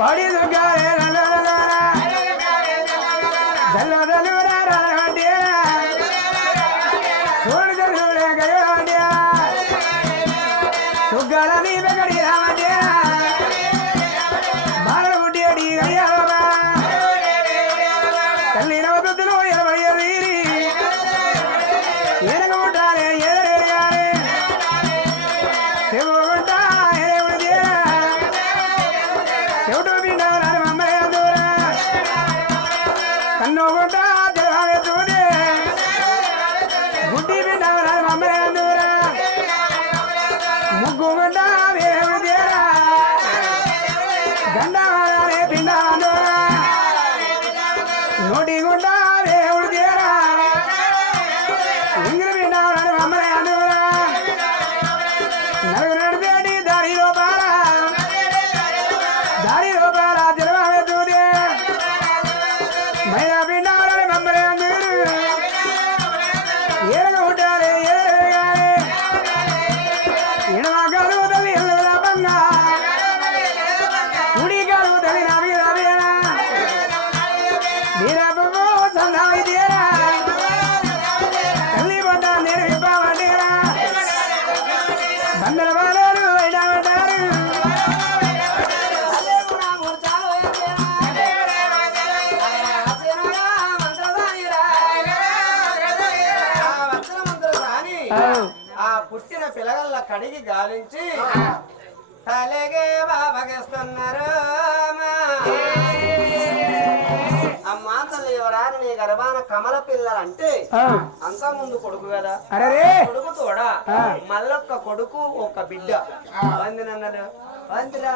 పడి దుగ్గాలి దల్లు రాడి చూడు చూడే గడి సుగ్గల దీప గడి రామడే బాలలు గుడ్డేడి గడియాల తల్లి నవతులు ఎరబడియది ఎరగొట్టాలి ఎదరెరగాలి చెవుగుంటా ఎరగుడి చెవుటు పిండాలని మమ్మల్ని దూర కన్నుగుంట జలమే దూరే గుడ్డి పిండాలని మమ్మల్ని దూర ముగ్గుమంట వేరే దండవాలే పిండాలు నోటి గుండ వేవుడు తీరా ఇంగిలి పిండాలని మమ్మల్ని అందురా నలుగు నడిపేటి దారిలో బాల జలమే దూరే మైనా పిండాలని మమ్మల్ని అందరు ఏరగ ఉండాలి ఎరగాలి ఎడమగాలు తల్లి ఎల్ల బంగా ఉడిగాలు తల్లి నావి రావేనా వీరపు సంధావి తీరా తల్లి బండ నేను విప్పావంటేరా బందల బాలలు అయినామంటారు ఆ పుట్టిన పిల్లగల్ల కడిగి గాలించి తలగే బాబగిస్తున్నారు అమ్మా తల్లి ఎవరాని నీ గర్భాన కమల పిల్లలంటే అంతా ముందు కొడుకు కదా అరే కొడుకు తోడా మళ్ళొక్క కొడుకు ఒక బిడ్డ వందినన్నలు వందిరా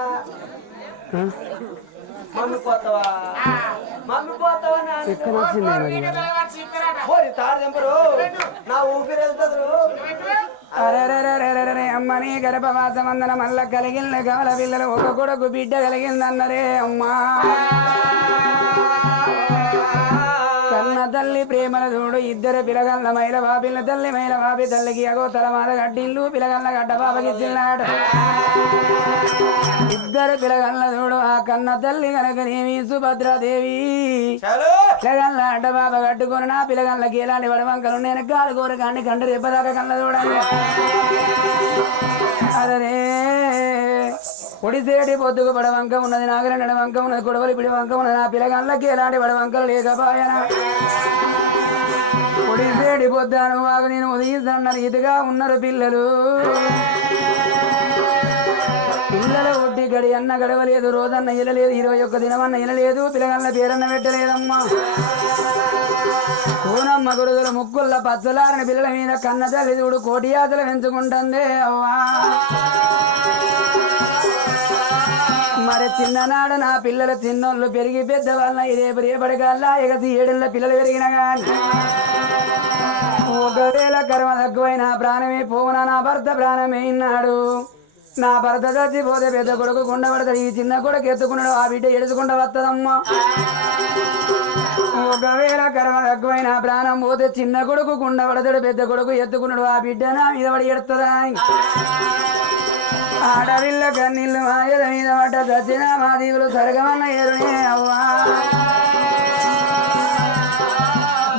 మమ్మీ పోతావా ఓరి తాడు తెంపరు నా ఊపిరి వెళ్తారు అరే అమ్మని గర్భవాసమందన మల్ల కలిగిన కమల పిల్లలు ఒక కొడుకు బిడ్డ కలిగిందన్నరే అమ్మా తల్లి ప్రేమల చూడు ఇద్దరు పిలగల్ల మైల బాబిల తల్లి మైల బాబి తల్లికి అగో తల మాద గడ్డిల్లు పిలగల్ల గడ్డ బాబకి ఇచ్చిన్నాడు ఇద్దరు పిలగల్ల చూడు ఆ కన్న తల్లి కనుకనేమి సుభద్రాదేవి పిలగల్ల అడ్డ బాబ కట్టుకొని నా పిలగల్లకి ఎలాంటి వడవంకలు నేను గాలి కోరకాన్ని కండు రెప్పదాకా కళ్ళ చూడండి అదనే పొడిసేటి పొద్దుకు పడవంక ఉన్నది నాగర నడవంక ఉన్నది కొడవలి పిడి వంక ఉన్నది నా పిల్లగాళ్ళకి ఎలాంటి పడవంకలు లేకపోయాన పొడిసేటి పొద్దాను వాగు నేను ఉదయిస్తున్న రీతిగా ఉన్నారు పిల్లలు పిల్లల ఒడ్డి గడి అన్న గడవలేదు రోజన్న ఇలలేదు 21 దినమన్న ఇలలేదు పిల్లగాళ్ళ పేరన్న పెట్టలేదమ్మా పూనమ్మ గురుదుల ముక్కుల్ల పచ్చలారని పిల్లల మీద కన్న తల్లి చూడు కోటి యాతలు పెంచుకుంటుంది అవ్వా మరి చిన్ననాడు నా పిల్లల చిన్నోళ్ళు పెరిగి పెద్దవాళ్ళ ఇదే రేపటికల్లా ఎగసి 7 ఏళ్ల పిల్లలు పెరిగిన గాని ఒకవేళ కర్మ తక్కువైన ప్రాణమే పోవునా నా భర్త ప్రాణమే ఇన్నాడు నా భర్త చచ్చిపోతే పెద్ద కొడుకు కుండబడతాడు ఈ చిన్న కొడుకు ఎత్తుకున్నాడు ఆ బిడ్డ ఎడుచుకుంటూ వస్తుందమ్మా ఒకవేళ కర్మ తక్కువైన ప్రాణం పోతే చిన్న కొడుకు కుండబడతాడు పెద్ద కొడుకు ఎత్తుకున్నాడు ఆ బిడ్డ నా మీద పడి ఎడుతుందా ఆడవిల్ల కన్నీళ్ళు మాయల మీద పడ్డ దచ్చిన మా దీవులు సరగమన్న ఏరునే అవ్వా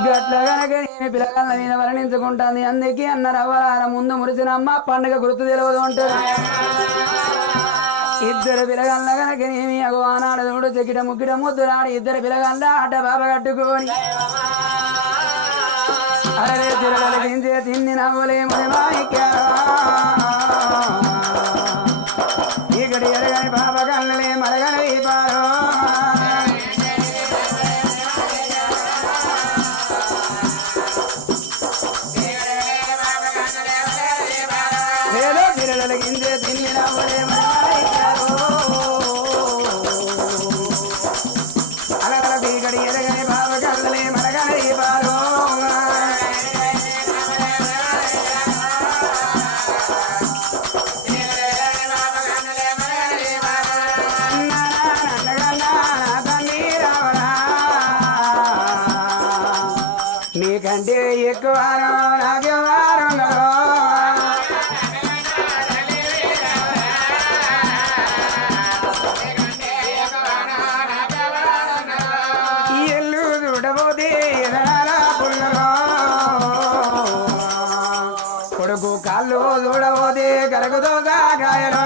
గట్ల గనక నేను పిల్లగాళ్ళ మీద వర్ణించుకుంటాను అందుకే అన్నారు అవ్వలార ముందు మురిసిన అమ్మ పండుగ గుర్తు తెలియదు అంటారు ఇద్దరు పిల్లగాళ్ళ గనక నేమి అగో ఆనాడు చూడు చెక్కిట ముక్కిట ముద్దులాడి ఇద్దరు పిల్లగాళ్ళ అడ్డ బాబ కట్టుకొని అరే తిరగలించే తిన్ని నవ్వులేము ఈగడి ఎరగని బాబ కళ్ళలే మరగని దీపాలు గింజే తిన్ని నవ్వులే అలగల బీగడి ఎరగని బాబ కళ్ళలే మరగని దీపాలు మీకంటే ఎక్కువ నాకెవారు ఎల్లు చూడబోతే కొడుకు కాళ్ళు చూడబోతే కరగుతో గాయలో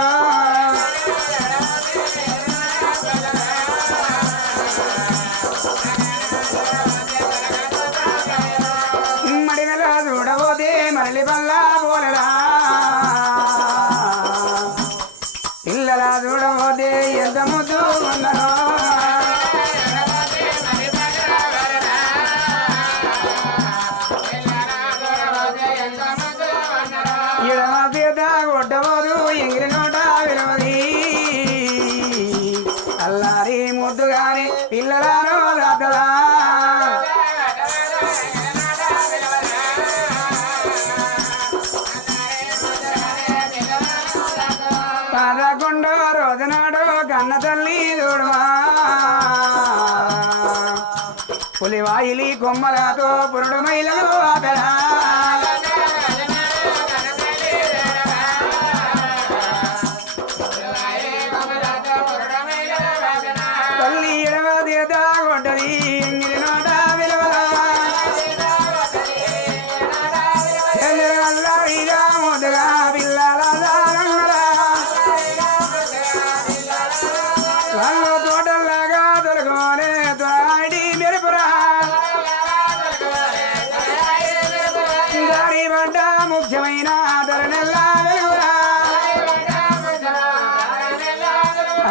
మడిగల చూడబోతే మరలి పల్లా పోలరా పిల్లల చూడబోతే ఎంత ముద్దు ఉన్నారో ఎడమ సీత కొట్టబోదు ఎంగిరి నోట విలువది అల్లారి ముద్దుగాని పిల్లలను రాకదా పదకొండో రోజునాడు కన్న తల్లి చూడవా పులివాయిలి కొమ్మలతో పురుడు మైలను ఆపెరా తల్లి ఎడమ తీత కొట్టది ఎంగిరి నోట విలువదా ముద్దుగా పిల్లల వాళ్ళు తోటల్లాగా తొలగోనే తోడి మెరుపురా దారి పడ్డ ముఖ్యమైన ధరనెల్లా వెలుగురా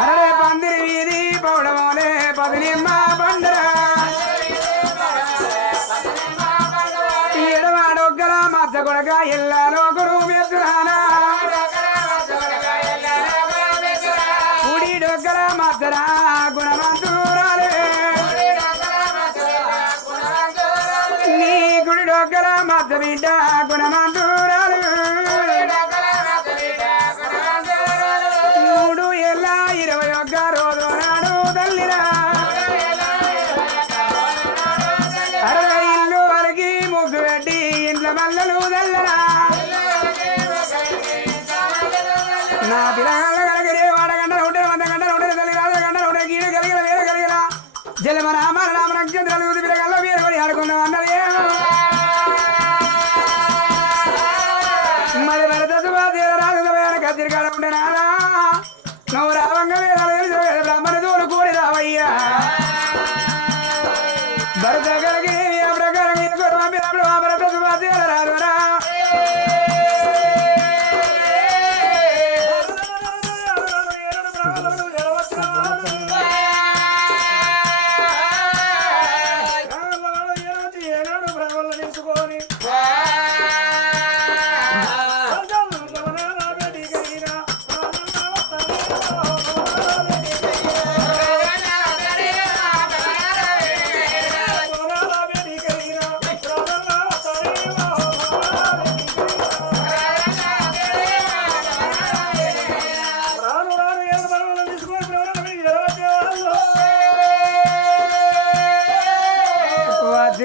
అరే పందిరి వీధి పౌడమోలే పదినిమ్మ పండురా ఎడవాడొగ్గల మచ్చ కొడక ఎల్లాలో గురు మెచ్చురానా డొగ్గల మద్దరా గుణమంతురాలే నీ గుడి డొగ్గల మద్ద బిడ్డ గుణమంతురాలు 3 ఏళ్ళ 21 రోజు నాడు తల్లిరా 60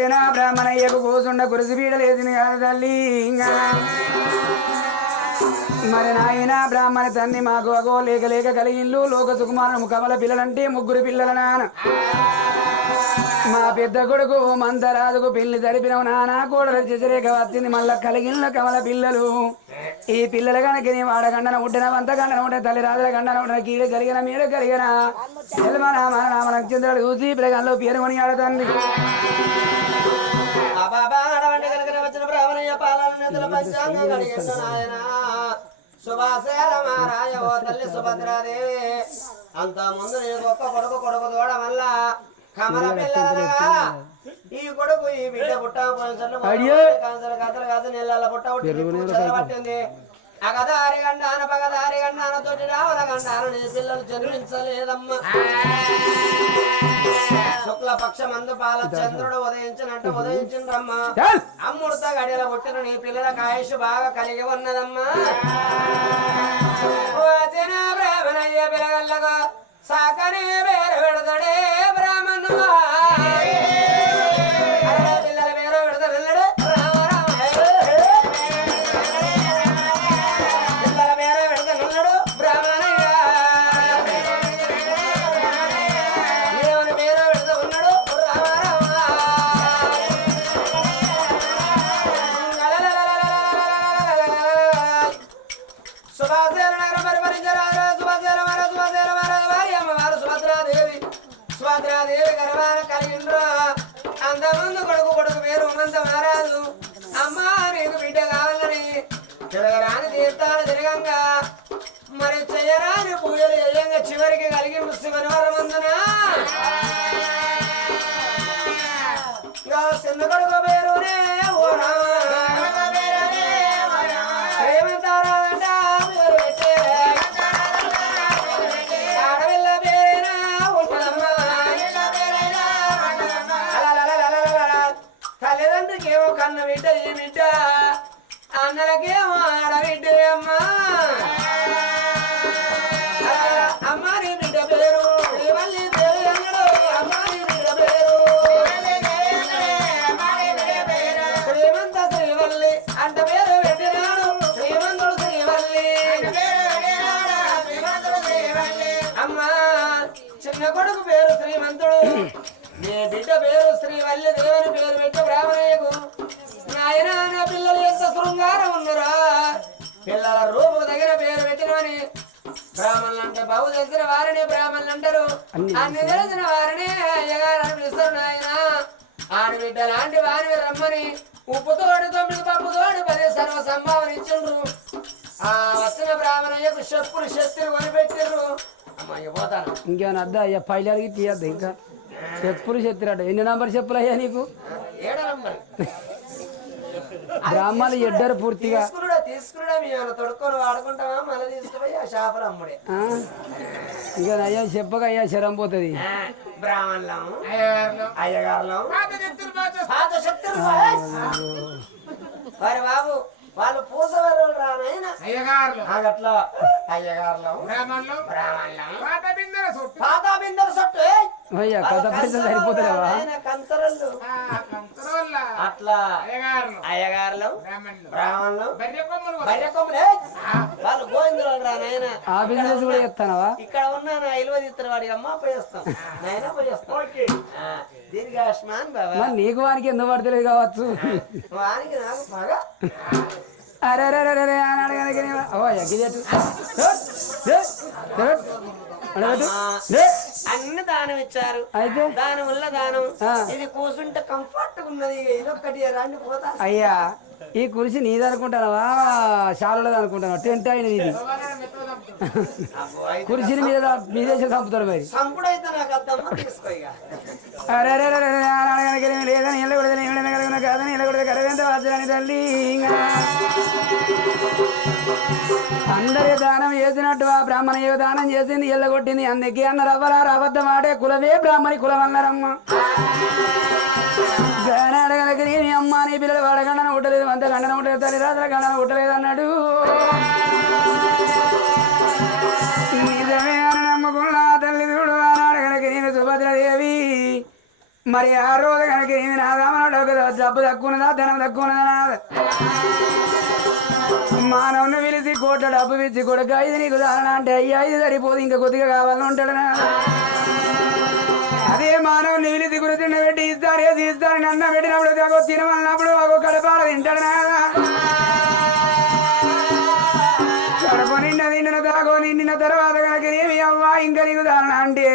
అయినా బ్రాహ్మణయ్యకు కూసుండ కురిసి పీడలేసింది కాదు తల్లి మరి నాయన బ్రాహ్మణ తన్ని మాకు అగో లేక లేక కలిగిల్లు లోక సుకుమారము కమల పిల్లలంటే ముగ్గురు పిల్లల నాన్న మా పెద్ద కొడుకు మంతరాజుకు పెళ్లి జరిపిన నాన్న కూడలు చెసరేక వచ్చింది మళ్ళా కలిగిన కమల పిల్లలు ఈ పిల్లల కనుక నీ వాడ గండన ఉండిన వంత గండన ఉంటే తల్లి రాజుల గండన ఉండిన కీడ కలిగిన మీద కలిగిన నామ నక్షత్రాలు చూసి పిల్లగాల్లో పేరుకొని ఆడతాంది సుభాసేల మహారాజ ఓ తల్లి సుభద్రాదేవి అంత ముందు నీ గొప్ప కొడుకు తోడ వల్ల కమల పిల్లలగా ఈ కొడుకు ఈ బిడ్డ పుట్ట కథలు కాదు నెలల పుట్ట పట్టింది అగదారి గండాన పగదారి గండాన తోటి రావల గండాన నీ పిల్లలు జన్మించలేదమ్మా శుక్లపక్ష మందు పాల చంద్రుడు ఉదయించినట్టు ఉదయించిండ్రమ్మా అమ్ముడుత గడియల పుట్టిన నీ పిల్లలకు ఆయుష్ బాగా కలిగి ఉన్నదమ్మా బ్రాహ్మణయ్య పిల్లగల్లకు సాకనే వేరు పెడతాడే బ్రాహ్మణు పిల్లల వేరు పెడతా వెళ్ళడు పిల్లల వేరు పెడతా వెళ్ళడు బ్రాహ్మణయ్య దేవుని పేరు పెడతా ఉన్నాడు సుభాసేన నగరం పరిపాలించారు సుభాసేన వారి అమ్మవారు సుభద్రాదేవి గర్వాన కలిగిండ్రు అంతమంది కొడుకు పేరు ఉమంత మహారాజు అమ్మ నీకు బిడ్డ కావాలని తిరగరాని తీర్థాలు తిరగంగా మరి చెయ్యరాని పూజలు చేయంగా చివరికి కలిగిండు శివనవరమందున చిన్న కొడుకు పేరునే ఓ తల్లిదండ్రికేమో కన్న బిడ్డ ఈ బిడ్డ అన్నలకేమో ఆడబిడ్డ అమ్మా అమ్మ నీ బిడ్డ పేరు శ్రీవల్లి దేవి అన్నాడు అమ్మ నీ బిడ్డ పేరు శ్రీమంత శ్రీవల్లి అంట పేరు పెట్టినాడు శ్రీమంతుడు శ్రీవల్లి అమ్మా చిన్న కొడుకు పేరు శ్రీమంతుడు నీ బిడ్డ పేరు శ్రీవల్లి దేవుని పేరు పెట్ట బ్రాహ్మణయ్యకు నాయన నా పిల్లలు ఎంత శృంగారం ఉన్నారా పిల్లల రూపుకు తగిన పేరు పెట్టినవని బ్రాహ్మణులు అంటే బాబు తెలిసిన వారిని బ్రాహ్మణులు అంటారు అన్ని తెలిసిన వారిని అయ్యగారు అని పిలుస్తారు నాయన ఆడబిడ్డ లాంటి వారిని రమ్మని ఉప్పుతోడు 9 పప్పుతోడు 10 సర్వ సంభావన ఇచ్చిండ్రు ఆ వచ్చిన బ్రాహ్మణయ్యకు చెప్పులు శక్తిని కొనిపెట్టిర్రు అమ్మాయి పోతాను ఇంకేమైనా అద్దా అయ్యా పైలు అడిగి తీయద్దు ఇంకా చెప్పులు చెప్తురాడు ఎన్ని నంబర్ చెప్పులు అయ్యా నీకు 7 నంబర్ బ్రాహ్మణులు ఎడ్డరు పూర్తిగా తీసుకురా మీ తొడుక్కొని వాడుకుంటామా మళ్ళీ తీసుకుపోయి ఆ షాపులు అమ్ముడే ఇంకా అయ్యా చెప్పక అయ్యా శరం పోతుంది బ్రాహ్మణులం అయ్యగారులం పాత శక్తులు వారి బాబు వాళ్ళు పూసవారు రానైనా అట్లా అయ్యగారులం బ్రాహ్మణులం పాత బిందెల సొట్టు అయ్యా కథ పైసలు సరిపోతావా కంచరళ్ళు అట్లా అయ్యగారులం బ్రాహ్మణులం బర్రెకొమ్ములే వాళ్ళు గోవిందులు రానైనా ఆ బిజినెస్ కూడా చెప్తానవా ఇక్కడ ఉన్నా ఇల్వ తీస్తారు వాడికి అమ్మ పోయేస్తాం నైనా పోయేస్తాం దీర్ఘాష్మాన్ బాబా నీకు వానికి ఎందుకు పడతలేదు కావచ్చు వానికి నాకు బాగా అరే అన్ని దానం ఇచ్చారు అయితే దానం వల్ల దానం ఇది కూర్చుంటే కంఫర్ట్ ఉన్నది ఇదొక్కటి రాండి పోతా అయ్యా ఈ కురిసి నీది అనుకుంటానవా షాలులది అనుకుంటాను టెంట్ అయినది ఇది కురిసిని మీదేసి చంపుతారు మరి సంపుడైతే నాకు అద్దమ్మ తీసుకో ఇక అరే లేదని వెళ్ళకూడదు కాదని వెళ్ళకూడదు కరవేంత వాచరాని తల్లి అందరి దానం చేసినట్టు ఆ బ్రాహ్మణ దానం చేసింది ఎల్లగొట్టింది అందుకే అన్నారు అవ్వలారు అబద్ధం ఆడే కులమే బ్రాహ్మణి కులం అన్నారమ్మ అడగలకి నీ అమ్మ నీ పిల్లలు వాడగండన ఉట్టలేదు అంత గండన ఉట్టలేదు తల్లి రాత్ర గండన ఉట్టలేదు అన్నాడు నిజమే అని నమ్ముకున్నా తల్లి చూడు అన్నాడు కనుక నేను సుభద్రదేవి మరి ఆ రోజు కనుక ఏమి నాదామన్నాడు ఒక డబ్బు తక్కువనదా ధనం తక్కువనదా మానవుని పిలిచి కోట్ల డబ్బు ఇచ్చి కొడుక ఇది నీకు దాన అంటే అయ్యా ఇది సరిపోదు ఇంకా కొద్దిగా కావాలని ఉంటాడు అదే మానవుని పిలిచి గురి తిన్న పెట్టి ఇస్తారేసి ఇస్తారని అన్న పెట్టినప్పుడు తగో తినమన్నప్పుడు ఒక కడపాడ తింటాడు కడప నిండిన తాగో నిండిన తర్వాత కనుక ఏమి అవ్వా ఇంకా నీకు దాన అంటే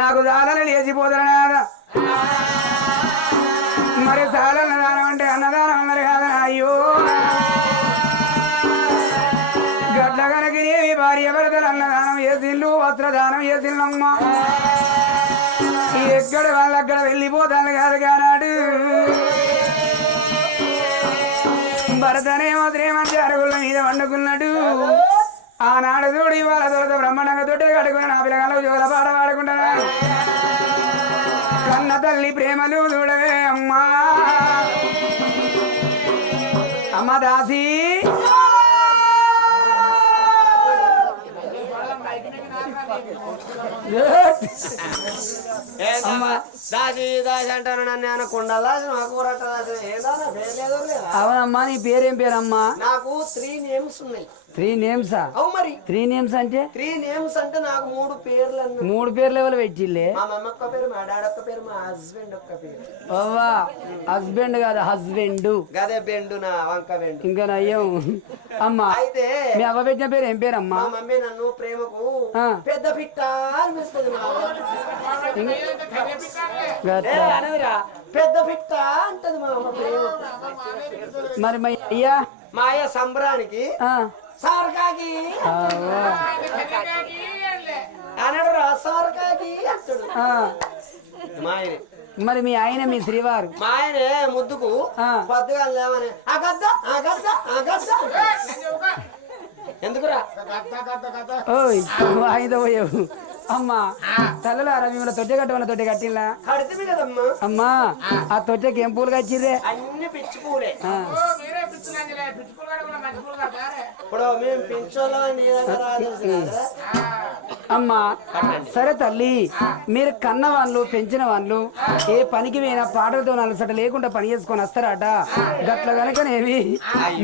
నాకు దాలని లేచిపోతాడు మరి సాలన్న దానం అంటే అన్నదానం అన్నారు కాదా అయ్యో గట్ల కనుక ఏమి భార్య భర్తలు అన్నదానం చేసిల్లు వస్త్రదానం చేసిల్లమ్మ ఎక్కడ వాళ్ళు అక్కడ వెళ్ళిపోతాను కాదు కానాడు భరతనేమో శ్రీమంచి అరుగుల మీద వండుకున్నాడు ఆనాడు చూడు ఇవాళ దొరత బ్రహ్మాండంగా తొట్టే కట్టుకుని నా పిల్లగాళ్ళకు జోల పాట పాడుకుంటాను కన్న తల్లి ప్రేమలు చూడవే అమ్మా అమ్మ దాసి దాసి దాసి అంటాను నన్ను ఏమైనా కుండలా కూరట్ట ఏదో నా పేరు లేదు లేదా అవునమ్మా నీ పేరేం పేరమ్మా నాకు 3 నేమ్స్ ఉన్నాయి 3 నేమ్సా అవు మరి 3 నేమ్స్ అంటే 3 నేమ్స్ అంటే నాకు 3 పేర్లు అన్న 3 పేర్లు ఎవరు పెట్టిల్లే మా మమ్మ ఒక్క పేరు మా డాడీ ఒక్క పేరు మా హస్బెండ్ ఒక్క పేరు ఓవా హస్బెండ్ కాదు హస్బెండ్ గదే బెండు నా వంక బెండు ఇంకా నయ్యం అమ్మా అయితే మీ అవ్వ పెట్టిన పేరు ఏం పేరమ్మా మా మమ్మీ నన్ను ప్రేమకు పెద్ద పిట్ట అనిపిస్తుంది మా అనవిరా పెద్ద పిట్ట అంటది మా అమ్మ ప్రేమ మరి మా అయ్యా మా అయ్య సంబరానికి సార్కాకి అన్నాడు రా సార్కాకి అంటాడు మా ఆయన మరి మీ ఆయన మీ శ్రీవారు మా ఆయనే ముద్దుకు పొద్దుగా లేవని ఎందుకురా ఓయ్ ఆయన పోయావు అమ్మా తల్లలారా మిమ్మల్ని తొట్టె కట్టమన్న తొట్టె కట్టిలా కడితే కదమ్మా అమ్మా ఆ తొట్టెకి ఏం పూలు కచ్చిర్రే అన్ని పిచ్చి పూలే మీరే పిచ్చులంజలే పిచ్చుకులు కూడా మంచి పూలు కట్టారే ఇప్పుడు మేము పింఛోళ్ళ నీ దగ్గర అమ్మా సరే తల్లి మీరు కన్న వాళ్ళు పెంచిన వాళ్ళు ఏ పనికి పోయినా పాటలతో నలసట లేకుండా పని చేసుకొని వస్తారట గట్ల గనకనేవి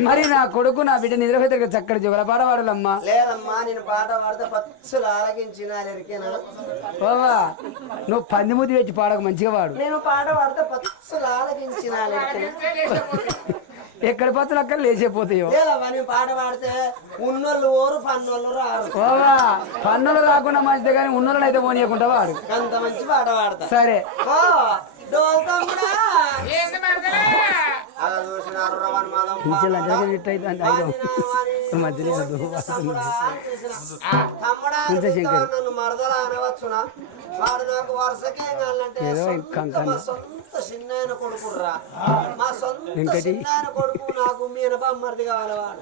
మరి నా కొడుకు నా బిడ్డ నిద్రపోతే చక్కటి జోగల పాట పాడాలమ్మా లేదమ్మా నేను పాట పాడితే పచ్చులు ఆలకించిన బాబా నువ్వు పందిముద్ది పెట్టి పాడక మంచిగా పాడు నేను పాట పాడితే పచ్చులు ఆలకించిన ఎక్కడ పచ్చలు అక్కడ లేచిపోతాయో లేదమ్మా నేను పాట పాడితే ఉన్నోళ్ళు ఓరు పన్నోళ్ళు రారు బాబా పన్నులు రాకుండా మంచిదే కానీ ఉన్నోళ్ళని అయితే పోనీయకుండా వాడు అంత మంచి పాట పాడతా సరే ఓ డోల్ తమ్ముడా ఏంది మరదలే అలా చూసినారు రవణ మాధవ్ పింఛన్లు అందరికీ ఇట్ట అయితే మధ్యలో తమ్ముడా నన్ను మరదలా అనవచ్చునా వాడు నాకు వరుసకేం కావాలంటే మా సొంత చిన్న కొడుకురా మా సొంత చిన్న కొడుకు నాకు మీన బొమ్మర్ది కావాలి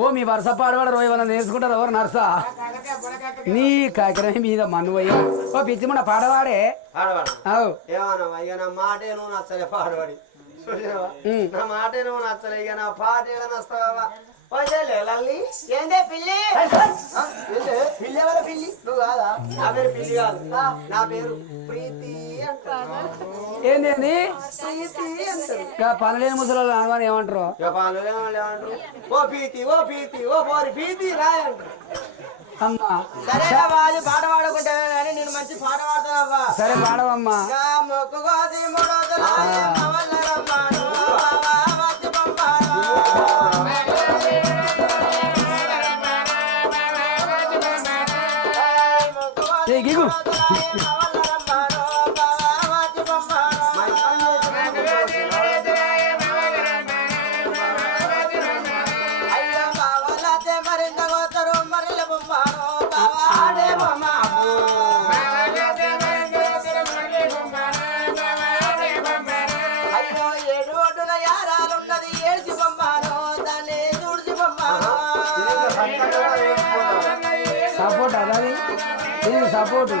ఓ మీ వరుస పాడవాడు 20 నేర్చుకుంటారు ఎవరు నర్సా నీ కాకరమే మీద మన్నువయ్యా ఓ పిచ్చిముండ పాడవాడే అవు ఏమన్నా అయ్యా నా మాటే నువ్వు నచ్చలే పాడవాడి నా మాటే నువ్వు నచ్చలే ఇక నా పాట ఏమైనా వస్తావా లల్లి ఏందే పిల్లి పిల్లి ఎవరు పిల్లి నువ్వు కాదా నా పేరు పిల్లి కాదు నా పేరు ప్రీతి అంటారు ఏంది ప్రీతి అంటారు పనులేని ముసలి అనగానే ఏమంటారు ఏమంటారు ఓ పీతి ఓ పీతి ఓ పోరి పీతి రాయ అంటారు అమ్మా సరే వాళ్ళు పాట పాడుకుంటే కానీ నేను మంచి పాట పాడుతావా సరే పాడవమ్మా మొక్కుకోసి గిగు సపోర్ట్ అదాది దీనికి సపోర్ట్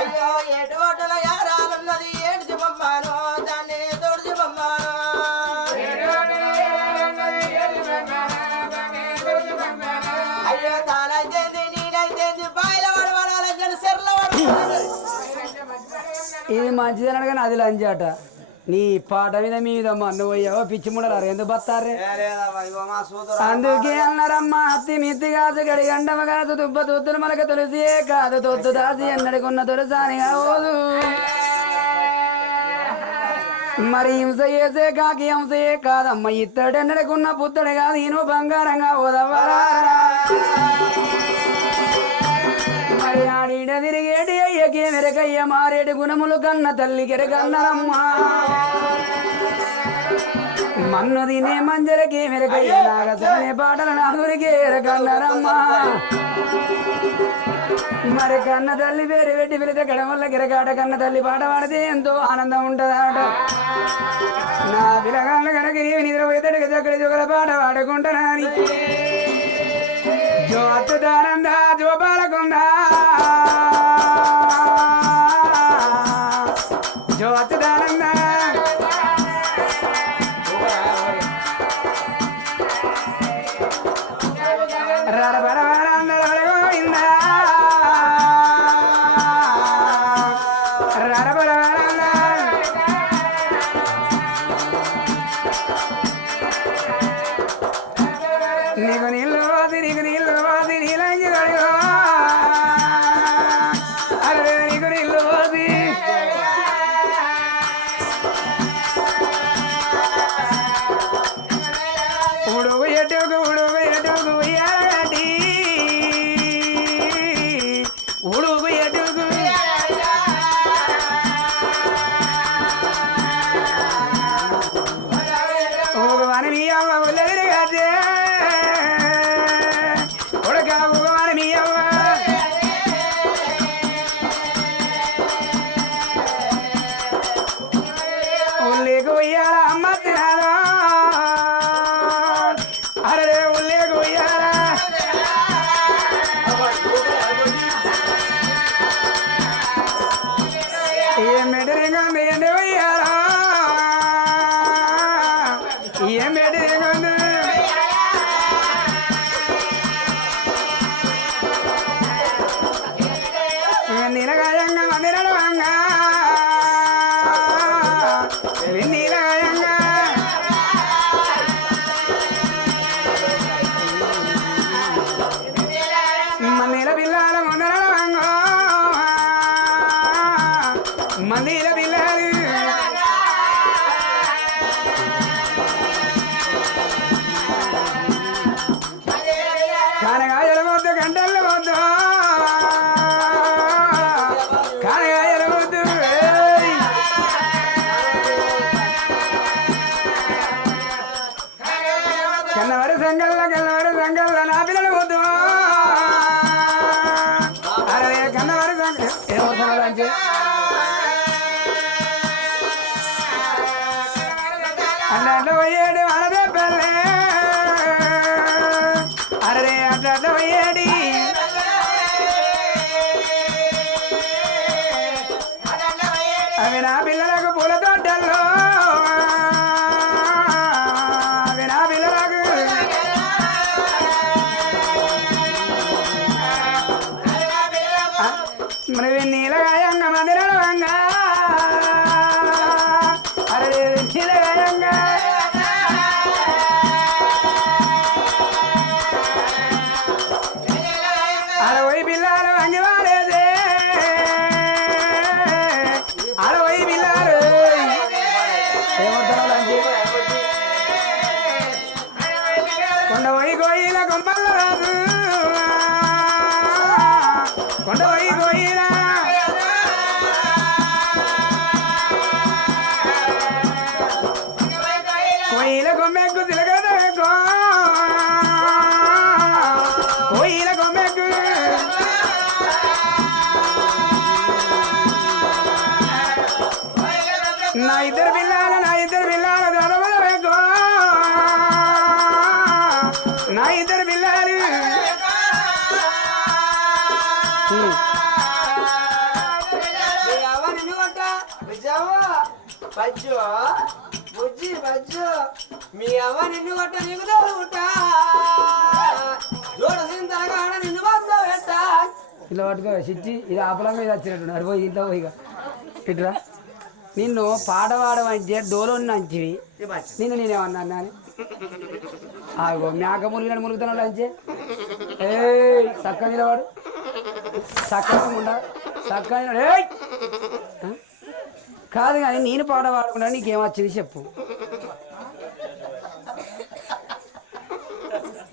అయ్యో ఎడోటల యారాలున్నది ఏడ్చి బొమ్మానో దాన్ని తోడ్చి బొమ్మానో ఇది మంచిదని అడగానే అది లంచాట నీ పాట మీద నువ్వు అయ్యావో పిచ్చి ముడరారు ఎందుకు బతారే అందుకే అన్నారమ్మా అత్తి మిత్తి కాదు గడి గండమ కాదు దుబ్బ తొత్తులు మనకు తులసియే కాదు తొత్తు దాసి ఎన్నడికున్న తులసాని కాదు మరి హింస చేసే కాకి హింసయే కాదమ్మ ఇత్తడెన్నడికున్న పుత్తడి కాదు ఈను బంగారంగా ఓదవరా మరి ఆడిడ తిరిగేటి అయ్యకి మెరకయ్య మారేటి గుణములు కన్న తల్లి కెరకన్నరమ్మా మన్ను తినే మంజరకి మెరకయ్య నాగసనే పాటలు నాగురికి ఎరకన్నరమ్మా మరి కన్న తల్లి పేరు పెట్టి పిలితే కడ వల్ల గిరకాట కన్న తల్లి పాట పాడితే ఎంతో ఆనందం ఉంటదాట నా పిల్లగాళ్ళ కనుక నిద్రపోయేటట్టుగా చక్కడి జోగల పాట పాడుకుంటున్నాని జో అత్తుదానంద జో బాలకుందా జో అత్తుదానంద గోవిందా నీకు నీళ్ళు పోసి నీలంగి అడిగో అరే నీకు నీళ్ళు పోసి ఉడుగు ఎటుకు ఉయ్యాలటి ఉడుగు ఎటుకు ఊగమని మీ అమ్మ ఉల్లరి కాదే ఉడక ఊగమని మీ అమ్మ ఉల్లికి ఉయ్యాల అమ్మ తినాలో అరే ఉల్లికి ఉయ్యాల ఏం మెడరింగంది ఏంటి ఉయ్యాలా ఏం మెడరింగంది నీలగాయంగా మందిరడవంగా నీలగాయంగా మందిర పిల్లల ముందరడవంగో మందిర పిల్లలు కానగాయల వద్దు గంటల వద్దు కానగాయల వద్దు కన్నవారి సంగల్ల నా పిల్లలు వద్దు అరే కన్నవారి సంగ ఏమవుతున్నాడు అంటే అట్లా పోయేడు అరదే పెళ్ళే అరే అట్లా పోయేడి అవి నా పిల్లలకు పూల తోటల్లో అవి నా పిల్లలకు మరి నీలగాయంగా మందిరవంగా అరే నీలగాయంగా అరవై పిల్లలు అంగివాలేదే అరవై పిల్లలు కొండవై గోయిల కొంపల్ల రాదు కొండవై గోయిల కోయిల కొమ్మెక్కు తిలగదకో కోయిల కొమ్మెక్కు నా ఇద్దరు పిల్లలు చదవలేకో నా ఇద్దరు పిల్లలు మీ అవ్వ నిన్ను కొట్ట నీకు తోడుకుంటా జోడు సింతలగాడ నిన్ను బంద పెట్ట ఇలా పట్టుకో సిచ్చి ఇది ఆపల మీద వచ్చినట్టున్నారు పోయి ఇంట్లో పోయి ఇట్రా నిన్ను పాట పాడమంటే డోలో నంచివి నిన్ను నేనేమన్నా అని ఆగో మేక మురిగినట్టు మురుగుతున్నాడు అంచే ఏ చక్క నిలవాడు చక్కగా ఉండ చక్కగా ఏ కాదు కానీ నేను పాట పాడకుండా నీకేమొచ్చింది చెప్పు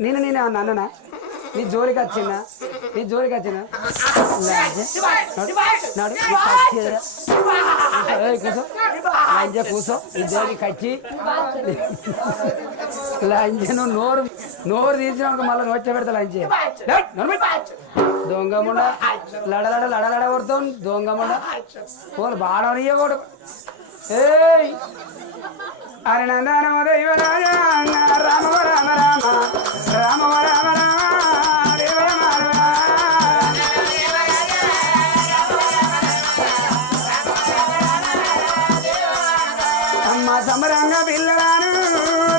నేనేమన్నా అన్ననా నీ జోలికి వచ్చిందా కూసో ఈ జోలికి వచ్చి లంచే నువ్వు నోరు తీసినాక మళ్ళీ నోచ్చ పెడతా లంచే దొంగముండ లడలడ కొడతావు దొంగముండ పోను బాడవనియే కొడు ఏయ్ అరే నందనో దైవ రాజా రామ రామ రామ రామ రామ రామ దేవ రామ అమ్మ సమరంగ పిల్లలను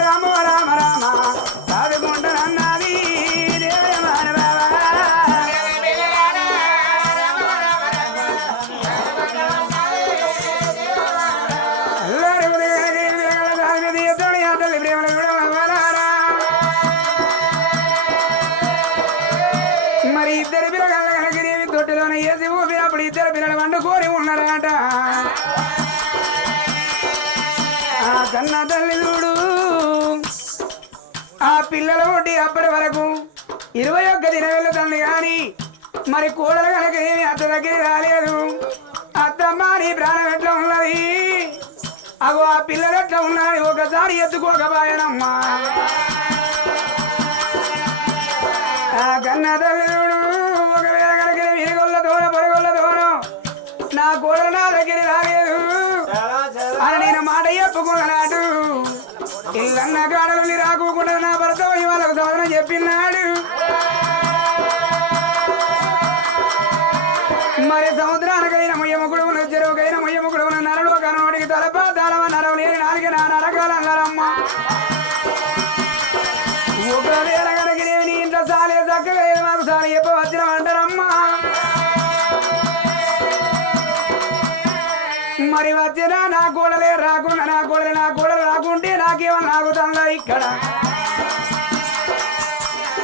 రామ రామ రామ సాదుకుంటానన్నది మరి ఇద్దరు పిల్లగాళ్ళ కనుక తొట్టిలోనే వేసి ఊపినప్పుడు ఇద్దరు పిల్లలు వండుకొని ఉన్నారట ఆ కన్న తల్లి చూడు ఆ పిల్లల ఒకటి అప్పటి వరకు 21 దినం వెళ్తుంది కానీ మరి కోడలు కనుక ఏమి అత్త దగ్గర రాలేదు అత్తమ్మ నీ ప్రాణం ఎట్లా ఉన్నది అగో ఆ పిల్లలు ఎట్లా ఉన్నది ఒకసారి ఎత్తుకోకపోయానమ్మా ఆ కన్న తల్లి చూడు ఒకవేళ కనుక విరిగొల్ల దూర పొరగొల్ల దూరం నా కోడలు నా దగ్గర రాలేదు అని నేను మాట చెప్పుకున్నాడు ఇల్లన్న గాడలు రాకోకుండా నా భర్త వాళ్ళకు సాధన చెప్పినాడు మరి సముద్రానికైన మొయ్యముకుడును చెరువుకైన మొయ్యముకుడును నరలో కనోడికి తలప తలవ నరవ లేని నాలుగు నా నరకాలన్నారమ్మ ఒకవేళ కనుక నేను ఇంట్లో సాలే చక్కగా మాకు సాలి చెప్ప వచ్చిన అంటారమ్మా మరి వచ్చిన నా కోడలే రాకుండా నా కోడలు రాకుంటే నాకేమన్నా ఆగుతుందా ఇక్కడ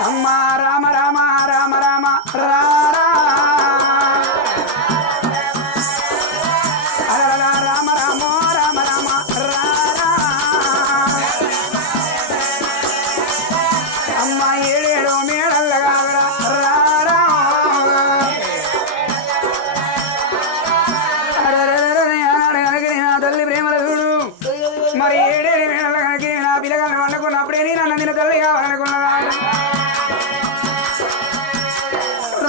అమ్మ రామ రామ రామ రామ రారా రామ రామ రామ రామ రారా అమ్మ ఏడేడో మేడల్లగా రారా తల్లి ప్రేమల చూడు మరి ఏడేడు మేడల కనుక నా పిల్లగాలను వండుకున్నప్పుడే నేను అన్నందిన తల్లి కావాలనుకున్నాను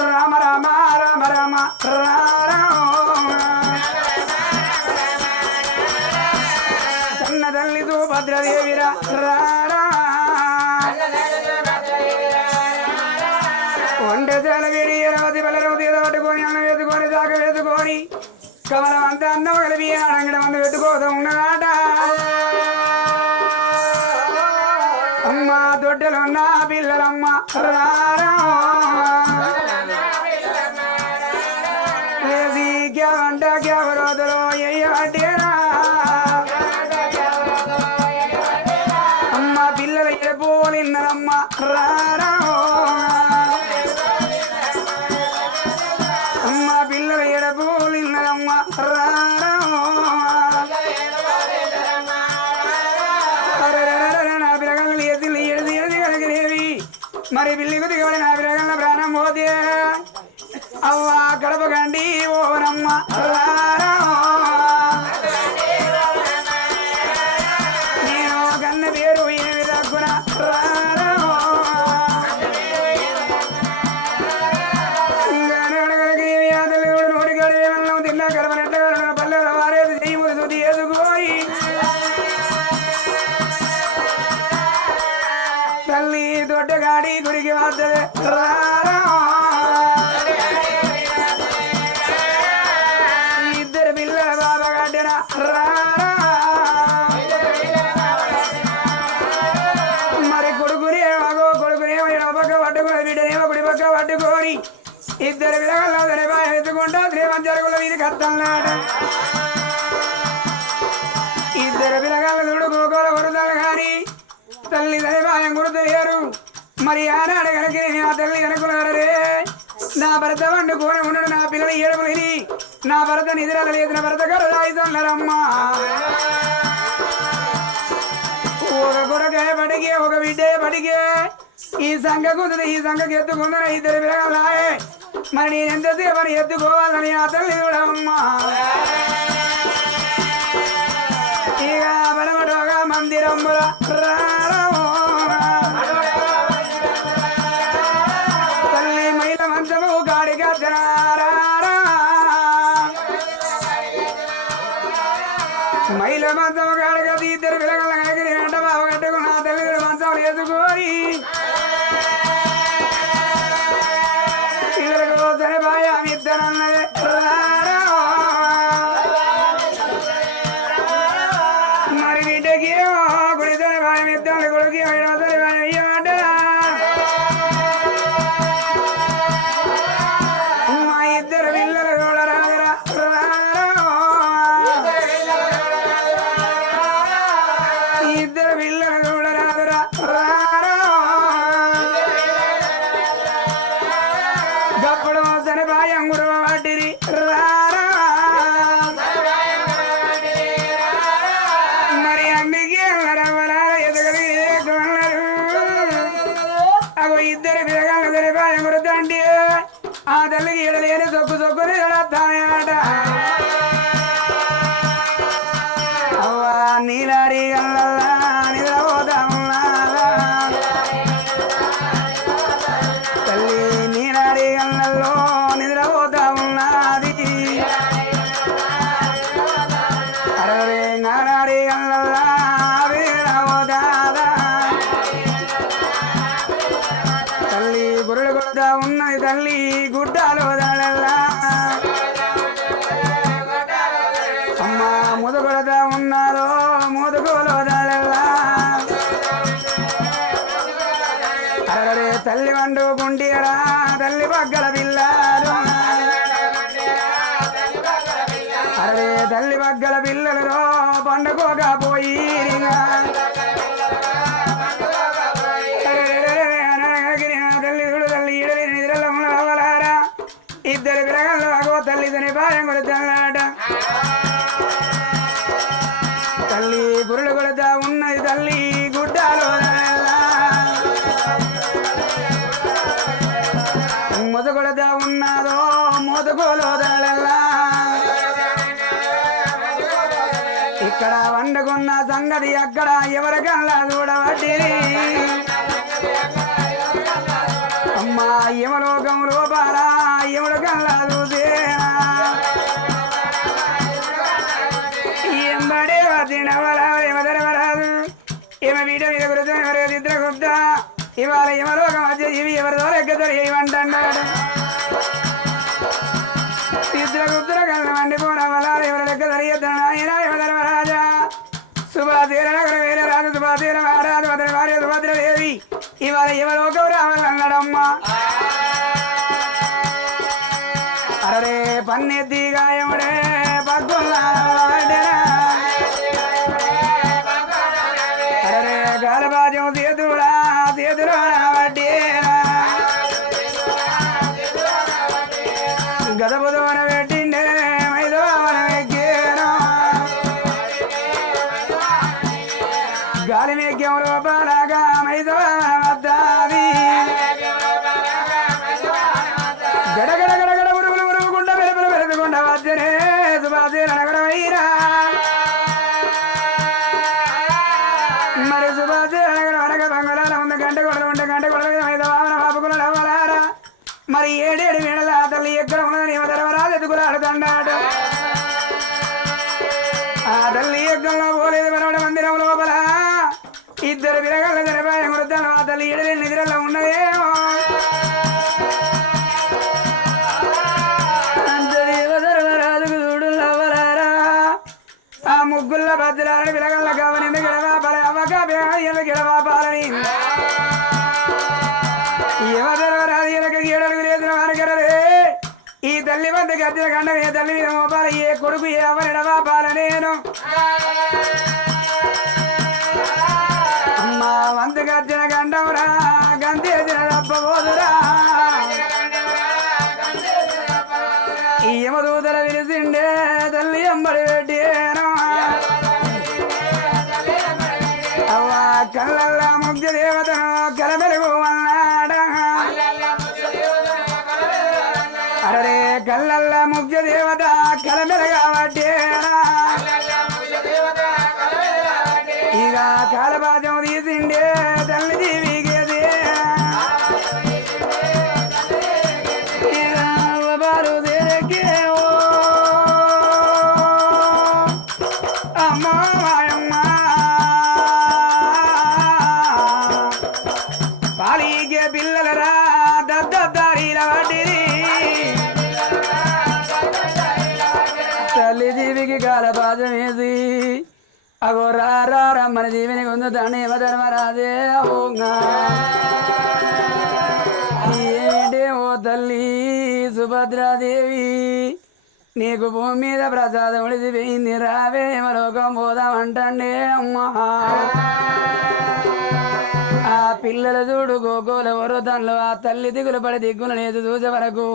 రామ రామ రామ రామ రారా కన్న తల్లితో భద్రదేవిరా రారా వంట చాలా వేడి రవతి బలరవతి పట్టుకొని అన్నం వేసుకొని దాక వేసుకొని కమలం అంతా అన్నం కలిపి అడంగడ మందు పెట్టుకోదు ఉన్నదాట అమ్మ దొడ్డలు ఉన్న పిల్లలమ్మ రారా వంట గ్యావరోదలో ఎయ్యటేరా అమ్మ పిల్లల ఎపోలిన్నదమ్మ రారా అమ్మ పిల్లల ఎడపోలిన్నదమ్మ రారా నా పిల్లగల్ని ఎదిలి ఎడిది కలగలేవి మరి పిల్లికి దిగబడి నా పిల్లగల్ల ప్రాణం పోతే అవ్వ గడప గండి ఓనమ్మ రారా నేను కన్న పేరు ఏమి దక్కున రారా నోటికాడు ఏమన్నా తిన్నా గడపనట్టుగా పల్లెల వారేది చెయ్యి శుద్ధి ఎదుకోయి తల్లి దొడ్డగాడి గురికి వద్దది రారా ఇద్దరు పిల్ల ఇద్దరు విరగల్లో సరిపాయ ఎత్తుకుంటా శ్రీమంచరుగుల వీధి కత్తన్నాడు ఇద్దరు పిల్లగాళ్ళ చూడు గోకోల కొడుతారు కానీ తల్లి సరిపాయం గుర్తులేరు మరి ఆనాడు కనుక ఆ తల్లి కనుక్కున్నారే నా భర్త వండుకొని ఉండడు నా పిల్లలు ఏడుపులేని నా భర్త నిద్రలు లేదు నా భర్త గారు రాయితున్నారమ్మా ఒక కొడుకే పడిగే ఒక బిడ్డే పడిగే ఈ సంఘ కుదురు ఈ సంఘకి ఎత్తుకుందని ఇద్దరు పిల్లగాళ్ళే మరి నేను ఎంతసేపు అని ఎత్తుకోవాలని ఆ తల్లి చూడమ్మా ఇక బలమడోగా మందిరముల తల్లి మైల మంచము గాడిగా మైల మంచము గాడిగా ఇద్దరు పిల్లగల కనుక వెంట బాబు కట్టుకున్న తల్లి మంచం వేసుకొని పిల్లలకు సరిపాయ ఇద్దరన్నదే మరి బిడ్డకి గుడితోని భయం ఇద్దరు కొడుకు సరి భయం ఇయ్యమాట మా ఇద్దరు పిల్లలు కూడా రాగరా ఇద్దరు పిల్లలు కూడా రాగరా గప్పుడు సరి భయం గురువ వాటిరి మరి అందుకే అగో ఇద్దరు పిల్లగాళ్ళు సరిపాయం గురుతండి ఆ తల్లికి ఎడలేని సొక్కు సొక్కుని ఎడతాయట అవ్వా నీలారి గల్లల్లా నిద్రపోతామున్నా తల్లి నీలారి గల్లల్లో నిద్రపోతా ఉన్నది అరవై నారారి గల్లల్లా వీరపోతాదా తల్లి గురుడు కొడుతా ఉన్నది తల్లి గుడ్డాలో దాడల్లా అమ్మ ముద కొడుతా ఉన్నారో ముదుగులో దాడల్లా అరే తల్లి వండుకుంటీరా తల్లి పగ్గల పిల్లలు అరే తల్లి పగ్గల పిల్లలు పండుకోకపోయి ఇద్దరు పిల్లగాళ్ళు అగో తల్లి సరిపాయం కొడుతున్నాడ తల్లి బుర్రలు కొడుతా ఉన్నది తల్లి గుడ్డాలో ముద కొడుతా ఉన్నదో ముదుగులో ఇక్కడ వండుకున్న సంగతి అక్కడ ఎవరికల్లా చూడబట్టి అమ్మా యమలోకం లోపాల యముడు కల్లా చూసేనా ఎంబడే తినవరా యమధర్మరాజు యమ వీట మీద గురుతం ఎవరు చిత్రగుప్త ఇవాళ యమలోకం వచ్చే ఇవి ఎవరిదో లెక్కతో ఏమంటున్నాడు చిత్రగుప్తుల కళ్ళ మండిపోవడం వల్ల ఎవరి లెక్క జరిగేద్దాడు ఆయన యమధర్మరాజా సుభాతీర నగర వీర రాజు సుభాతీర మహారాజు అతని భార్య సుభద్రదేవి ఇవాళ యమలోకం రావాలన్నాడమ్మా అరే పన్నెత్తి గాయముడే పగ్గుల్లా అరే గాలబాజం సేతుడా సేతులో వడ్డీనా గదబుదోన పెట్టిండే మైదోన ఎక్కేనా గాలి మేఘ్యం లోపలగా మైదోన వద్దాది గడగడ గడగడ ఉరుగులు ఉరుగుకుంట వెలుపులు వెలుగుకుంట వద్దనే సుభాషీల నగరమైరా మరి సుభాషీల నగరం అనగ బంగాళాల ఉంది గంట కొడలు ఉంటే గంట కొడలు మీద వామన బాపుకులు నవ్వలారా మరి ఏడేడు వీడల తల్లి ఎక్కడ ఉన్నదని యమధర్మరాజు ఎదుగులాడుతున్నాడు ఆ తల్లి యజ్ఞంలో పోలేదు మనవడ మందిరం లోపల ఇద్దరు పిల్లగాళ్ళ సరిపాయం వృద్ధాలు ఆ తల్లి ఏడేడు నిద్రలో ఉన్నదేమో యమధర్మరాజుకు చూడు నవ్వలారా ఆ ముగ్గుల భద్రాలని పిల్లగాళ్ళ కావని గిడవాపాలని అమ్మగా గిడవాపాలని యమధర్మరాజు గీడలు లేచిన వారికరే ఈ తల్లి వద్ద గద్దెల గండం ఏ తల్లి మీద మోపాల ఏ కొడుకు ఏ అవనడవా పాల నేను మా వంద గద్దెల గండం రా గంతేసిన తప్పబోదురా ఈ యమదూతల విలిసిండే తల్లి ఎంబడి పెట్టేను అవ్వా కళ్ళల్లా ముగ్ధ దేవతను కలబెలుగు అన్నాడా అరే కళ్ళల్లా ముగ్ధ దేవత కలబెలగా పట్టేనా ఇక కాలబాజం తీసిండే తల్లి జీవిగేదే ఇక బారు దేకే ఓ అమ్మా పాలిగే పిల్లలరా దద్దరిల వడ్డీరి తల్లి జీవికి కాలబాజం వేసి అగో రమ్మని జీవిని కొంత దండ యమధర్మరాజే ఓంగా ఏంటే ఓ తల్లి సుభద్రాదేవి నీకు భూమి మీద ప్రసాదం ఉడిసిపోయింది రావే యమలోకం పోదామంటే అమ్మా ఆ పిల్లల చూడు గోగోల వరదంలో ఆ తల్లి దిగులు పడి దిగులు లేదు చూసే వరకు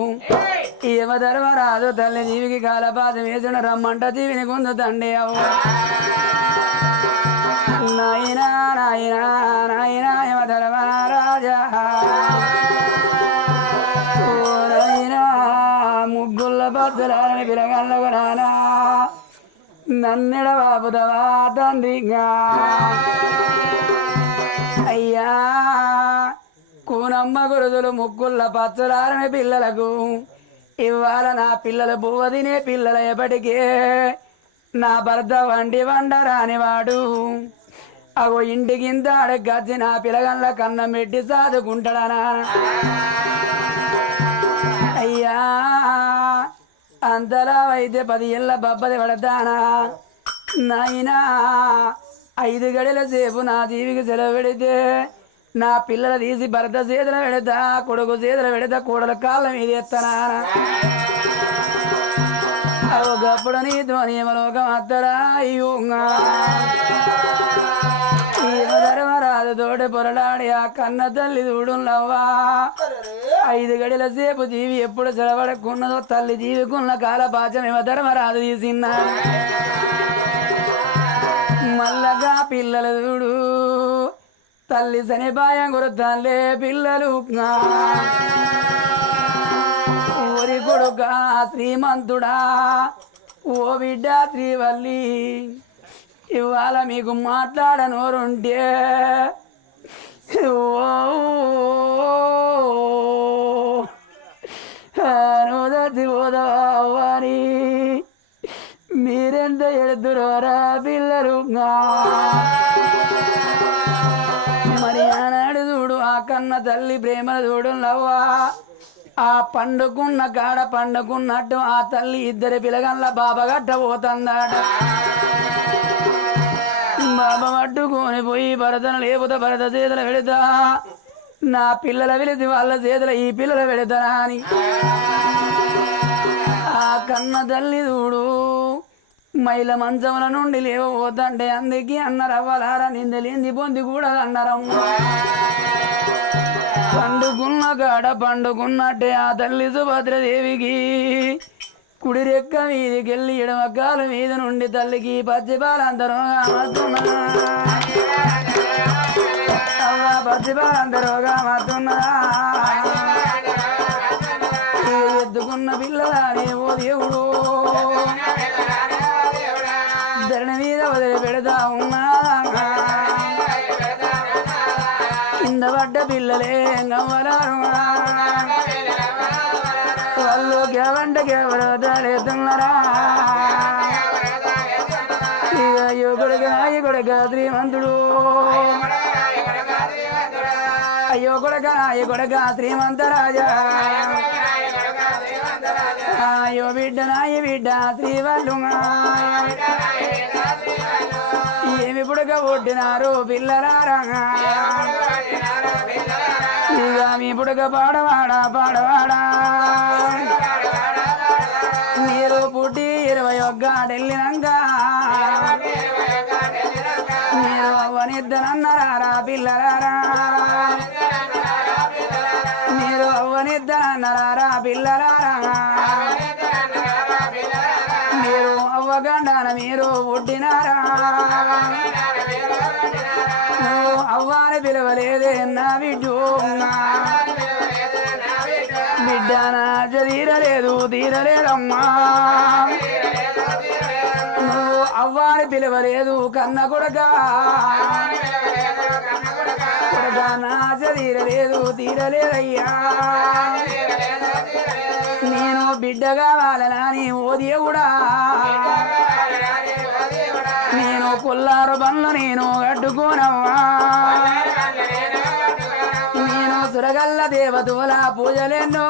ఈ యమధర్మరాజు తల్లి జీవికి కాలపాతం వేసిన రమ్మంట జీవిని గుందుతండి అవ్వ నాయనా నాయనా నాయనా యమధర్మరాజా ఓ నాయనా ముగ్గుల బద్దలని పిలగళ్ళకు నానా నన్నెడ బాబుదవా తండ్రిగా అయ్యా కూనమ్మ గురుదులు ముగ్గుల పచ్చలారని పిల్లలకు ఇవాళ నా పిల్లలు బువ్వ తినే పిల్లల ఎప్పటికే నా భర్త వండి వండరానివాడు అగో ఇంటికింత అడగచ్చి నా పిల్లగల్ల కన్నం పెట్టి సాదుకుంటాడనా అయ్యా అంతలా అయితే 10 ఏళ్ళ బబ్బది పడతానా నాయనా 5 గడిల సేపు నా జీవికి సెలవు పెడితే నా పిల్లలు తీసి భర్త చేతుల పెడతా కొడుకు చేతుల పెడతా కూడల కాళ్ళ మీద ఎత్తనా ఒకప్పుడు నీతో నియమలోకం అత్తరా అయ్యూంగా ధర్మరాజు తోటి పొరలాడి ఆ కన్న తల్లి చూడులవ్వా 5 గడిల సేపు జీవి ఎప్పుడు సెలవడకున్నదో తల్లి జీవికున్న కాల పాచమేమో ధర్మరాజు తీసిన్నా మల్లగా పిల్లలు చూడు తల్లి శనిపాయం కొరుతాలే పిల్లలు ఊరి కొడుక శ్రీమంతుడా ఓ బిడ్డ శ్రీవల్లి ఇవాళ మీకు మాట్లాడనోరుంటే నువ్వు ఓదవాని మీరెంత ఎడుతురోరా పిల్లలు మరి ఆనాడు చూడు ఆ కన్న తల్లి ప్రేమను చూడు నవ్వా ఆ పండుకున్న కాడ పండుకున్నట్టు ఆ తల్లి 2 పిల్లగల్ల బాబగట్ట పోతుందాట బాబా పట్టుకొని పోయి భరతను లేకపోతే భరత చేతులు పెడతా నా పిల్లల వెళితే వాళ్ళ చేతుల ఈ పిల్లలు పెడతానా అని ఆ కన్న తల్లి చూడు మైల మంచముల నుండి లేవబోతంటే అందుకే అన్నారు అవ్వలారా నిందలేంది పొంది కూడా అన్నారమ్మ పండుకున్న కాడ పండుకున్నట్టే ఆ తల్లి సుభద్రదేవికి కుడి రెక్క మీదికెళ్ళి ఎడమ కాలు మీద నుండి తల్లికి పచ్చిపాలందరూ అవ్వ పచ్చిపాలందరూగా మాతున్నా ఎత్తుకున్న పిల్లలని ఓ దేవుడు ధరణి మీద వదిలి పెడతా ఉన్నా కింద పడ్డ పిల్లలే నవ్వలారు వాళ్ళు కేవంటకెవరో తలెత్తున్నారా అయ్యో కొడుక శ్రీమంతుడు అయ్యో కొడుక శ్రీమంతరాజా అయ్యో బిడ్డ శ్రీవల్లు ఏమి పుడక పుట్టినారు పిల్లలారా ఇక మీ పుడక పాడవాడా కాడెళ్ళినాక మీరు అవ్వనిద్దనన్నారా పిల్లలారా మీరు అవ్వనిద్దనన్నారా పిల్లలారా మీరు అవ్వగండాన మీరు పుట్టినారా నువ్వు అవ్వాని పిలవలేదే నా బిడ్డు బిడ్డ నా తీరలేదు తీరలేదమ్మా నువ్వు అవ్వాని పిలవలేదు కన్న కొడక కొడక నా తీరలేదు తీరలేదయ్యా నేను బిడ్డ కావాలనా నీ ఓ దేవుడా నేను కొల్లారు బండ్లు నేను కట్టుకోనమ్మా నేను సురగల్ల దేవతల పూజలెన్నో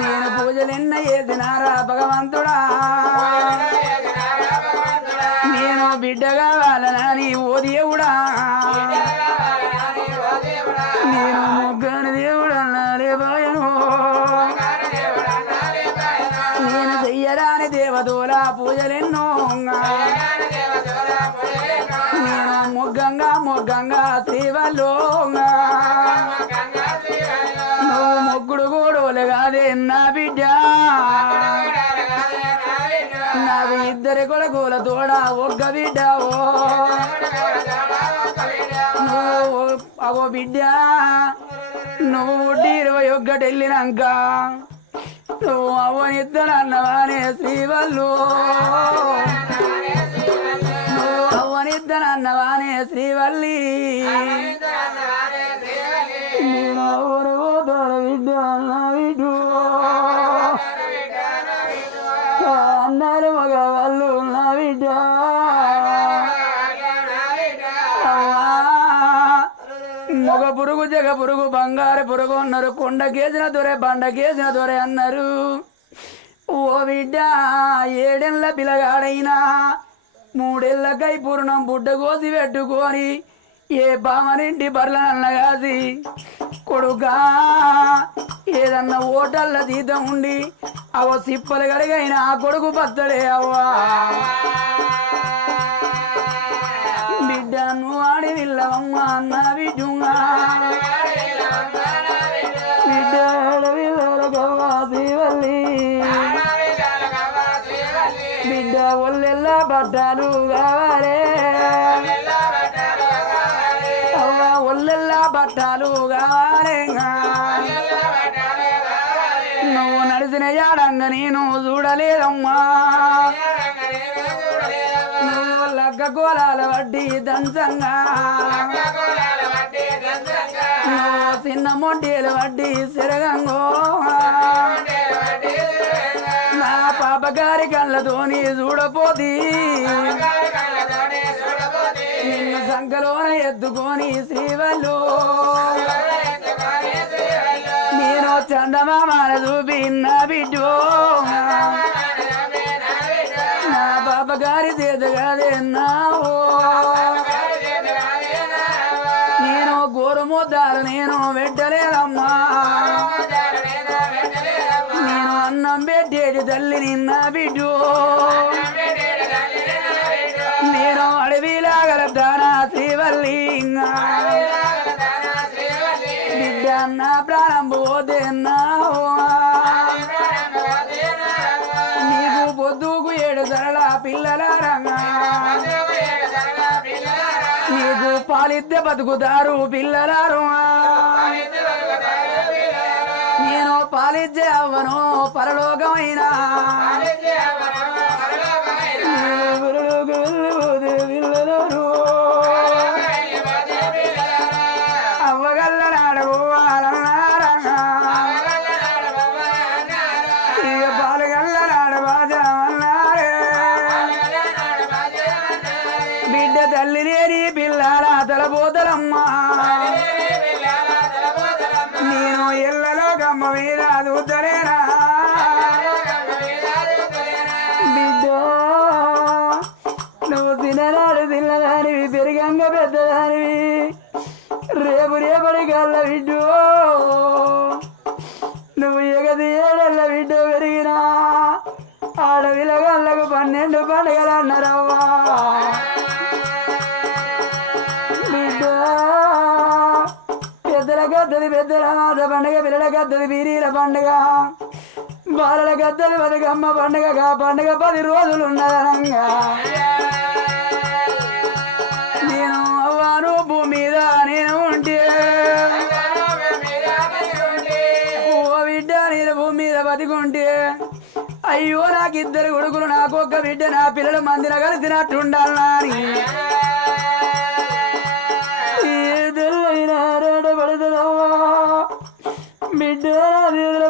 నేను పూజలెన్న చేసినారా భగవంతుడా నేను బిడ్డ కావాలనా నీ ఓ దేవుడా నేను మొగ్గని దేవుడు అన్నారేబాయను నేను చెయ్యరాని దేవతల పూజలెన్నో నేను మొగ్గంగా శ్రీవల్లో నువ్వు మొగ్గుడు గోడోలు కాదే నా బిడ్డ నాకు ఇద్దరి కొడుకుల తోడ ఒక్క బిడ్డవో నువ్వు అవో బిడ్డ నువ్వు పుట్టి 21 వెళ్ళినాక నువ్వు అవ్వనిద్దనన్నవానే శ్రీవల్లు నువ్వు అవ్వనిద్దనన్నవానే శ్రీవల్లి నేను అవ్వను పోతాను బిడ్డ నా బిడ్డు అన్నారు మగవాళ్ళు నా బిడ్డ మొగ పురుగు జగ పురుగు బంగారు పురుగు అన్నారు కొండ కేసిన దొరే బండ కేసిన దొరే అన్నారు ఓ బిడ్డ 7 ఏళ్ళ పిల్లగాడైనా 3 ఏళ్ళకై పూర్ణం బుడ్డ కోసి పెట్టుకొని ఏ బామనింటి బర్లనన్న కాసి కొడుకా ఏదన్నా ఓటల్ల జీతం ఉండి అవో సిప్పలు గడిగైనా ఆ కొడుకు బద్దడే అవ్వా బిడ్డ నువ్వు ఆడి విల్లవమ్మ అన్న బిడ్డుగా బిడ్డ శ్రీవల్లి బిడ్డ ఒళ్ళెల్ల బట్టలు కావాలే అవ్వ ఒళ్ళెల్ల బట్టలు కావాలే నువ్వు నడిచిన యాడంగా నేను చూడలేదమ్మా నువ్వు లగ్గ కోలాల వడ్డీ దంచంగా నువ్వు చిన్న మొండీల వడ్డీ సిరగంగో నా పాపగారి కళ్ళతోని చూడపోతి నిన్ను సంకలోన ఎత్తుకొని శ్రీవల్లు నేను చందమామల చూపి నా బిడ్డు నా పాపగారి చేత కాదే నావో నేను గోరుముద్దాలు నేను పెట్టలేదమ్మా నేను అన్నం పెట్టేటి తల్లిని నా బిడ్డు నేను అడవిలాగలదానా శ్రీవల్లి బిడ్డ నా ప్రాణం పోతే నీకు పొద్దుకు 7 సరళ పిల్లల రంగా నీకు పాలిద్దే బతుకుతారు పిల్లలారు నేను పాలిద్దే అవ్వను పరలోకమైనా పిల్లలారు అవ్వగల్ల నాడబోవాలన్నారా ఇక పాలుగల్ల నాడబాజమన్నారే బిడ్డ తల్లి లేని పిల్లల తలపోతలమ్మా నేను ఎల్లలో గమ్మ మీద చూద్దలేనా బిడ్డ నువ్వు తినరాడు తిన్నదానివి పెరిగంగా పెద్దదానివి రేపు రేపటి కల్ల బిడ్డు నువ్వు 7 ఏళ్ళ బిడ్డ పెరిగినా ఆడవిలగళ్ళకు 12 పండుగలు అన్నారవ్వా బిడ్డ పెద్దల గద్దది పెద్దల మాత పండుగ పిల్లల గద్దది బీరీల పండుగ బాలల గద్దది బతుకమ్మ పండుగ పండుగ 10 రోజులు ఉన్నదనంగా నేను అవ్వాను భూమి మీద నేను ఉంటే ఓ బిడ్డ నేను భూమి మీద బతికుంటే అయ్యో నాకు 2 కొడుకులు నాకు ఒక్క బిడ్డ నా పిల్లలు మందిర కలిసినట్టుండాలని పడుతుందవ్వా బిడ్డ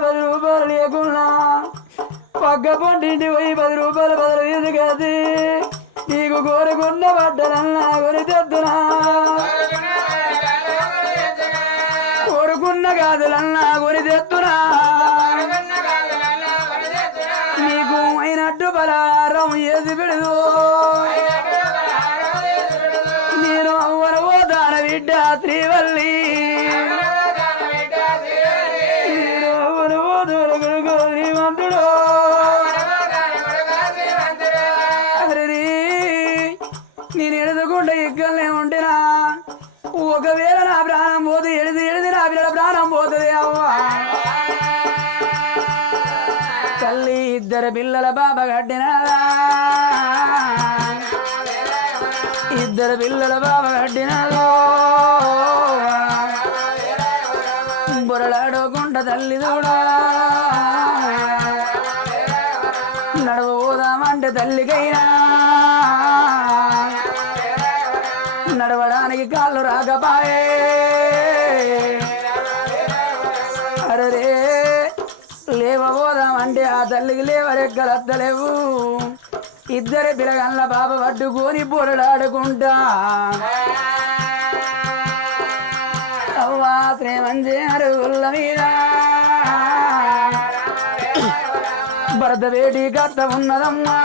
10 రూపాయలు లేకున్నా పక్క పొంటింటి పోయి 10 రూపాయలు బదులు తీసుకొచ్చి నీకు కోరుకున్న బట్టలన్నా కొని తెద్దునా కోరుకున్న గాజులన్నా కొని తెత్తునా నీకు అయినట్టు బలారం చేసి పెడదు నేను అవ్వను పోతాన బిడ్డ శ్రీవల్లి నేను అవ్వను పోతాను కొడుకు శ్రీమంతుడు నేను ఎడదకుండా ఇక్కడనే ఉంటేనా ఒకవేళ నా ప్రాణం పోతే ఎడిది నా పిల్లల ప్రాణం పోతుంది అవ్వా తల్లి 2 పిల్లల బాబ కట్టినదా 2 పిల్లల బాబ కట్టినదో బొరలాడోకుంట తల్లి చూడా నడవబోదామంటే తల్లికైనా నడవడానికి కాళ్ళు రాకపాయే అరే లేవబోదామంటే ఆ తల్లికి లేవరెక్కలత్తలేవు 2 పిల్లగల్ల బాబ పట్టుకొని పొరలాడుకుంటా అవ్వా శ్రీమంజే అరుగుల మీద భరత వేడి కట్ట ఉన్నదమ్మా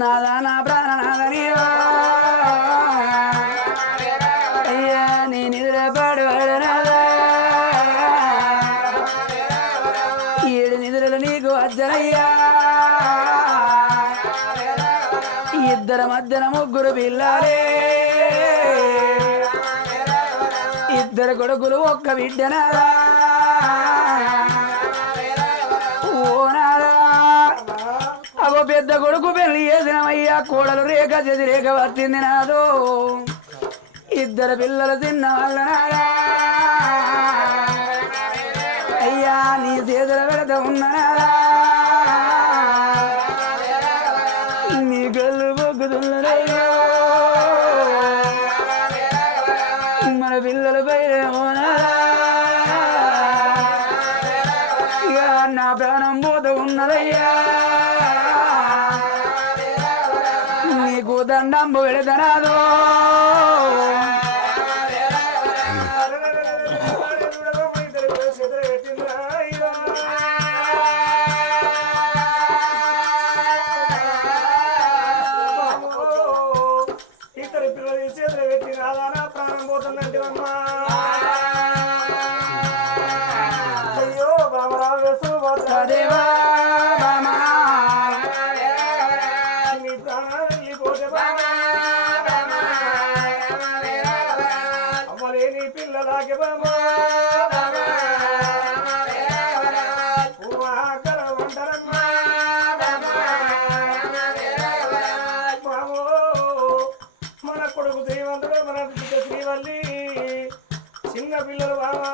నాదా నా ప్రాణనాథనీవా అయ్యా నీ నిద్రపాడు వాడనాదా 7 నిద్రలు నీకు అజ్జనయ్యా 2 మధ్యన 3 పిల్లాలే 2 కొడుకులు ఒక్క బిడ్డనాదా ఓ నాదా అగో పెద్ద కొడుకు పెళ్లి చేసినవయ్యా కోడలు రేఖ చేసి రేఖ వచ్చింది నాదో 2 పిల్లలు తిన్న వాళ్ళ నాదా అయ్యా నీ చేతుల పెడత ఉన్నారా నీ కళ్ళు మొక్కుతున్నారయ్యో మన పిల్లల పైన ఇక నా ప్రాణం పోతూ ఉన్నదయ్యా నీకు దండంబు పెడతనాదో చిన్న పిల్లలు బాబా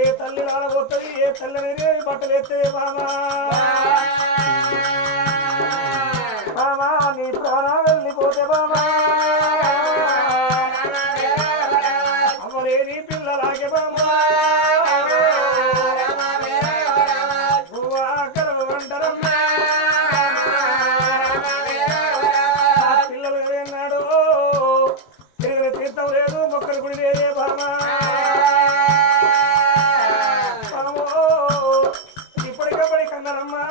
ఏ తల్లి రాలబోతుంది ఏ తల్లి బట్టలు ఎత్తే బాబా బాబా నీ ప్రాణాలు వెళ్ళిపోతే బాబా అమలే నీ పిల్లలాగే బాబా అంటారమ్మా పిల్లలు ఏదన్నాడు తిరిగిన తీర్థం లేదు మొక్కలు గుడి లేదే బాబా ఇప్పటికప్పటి కన్నారమ్మా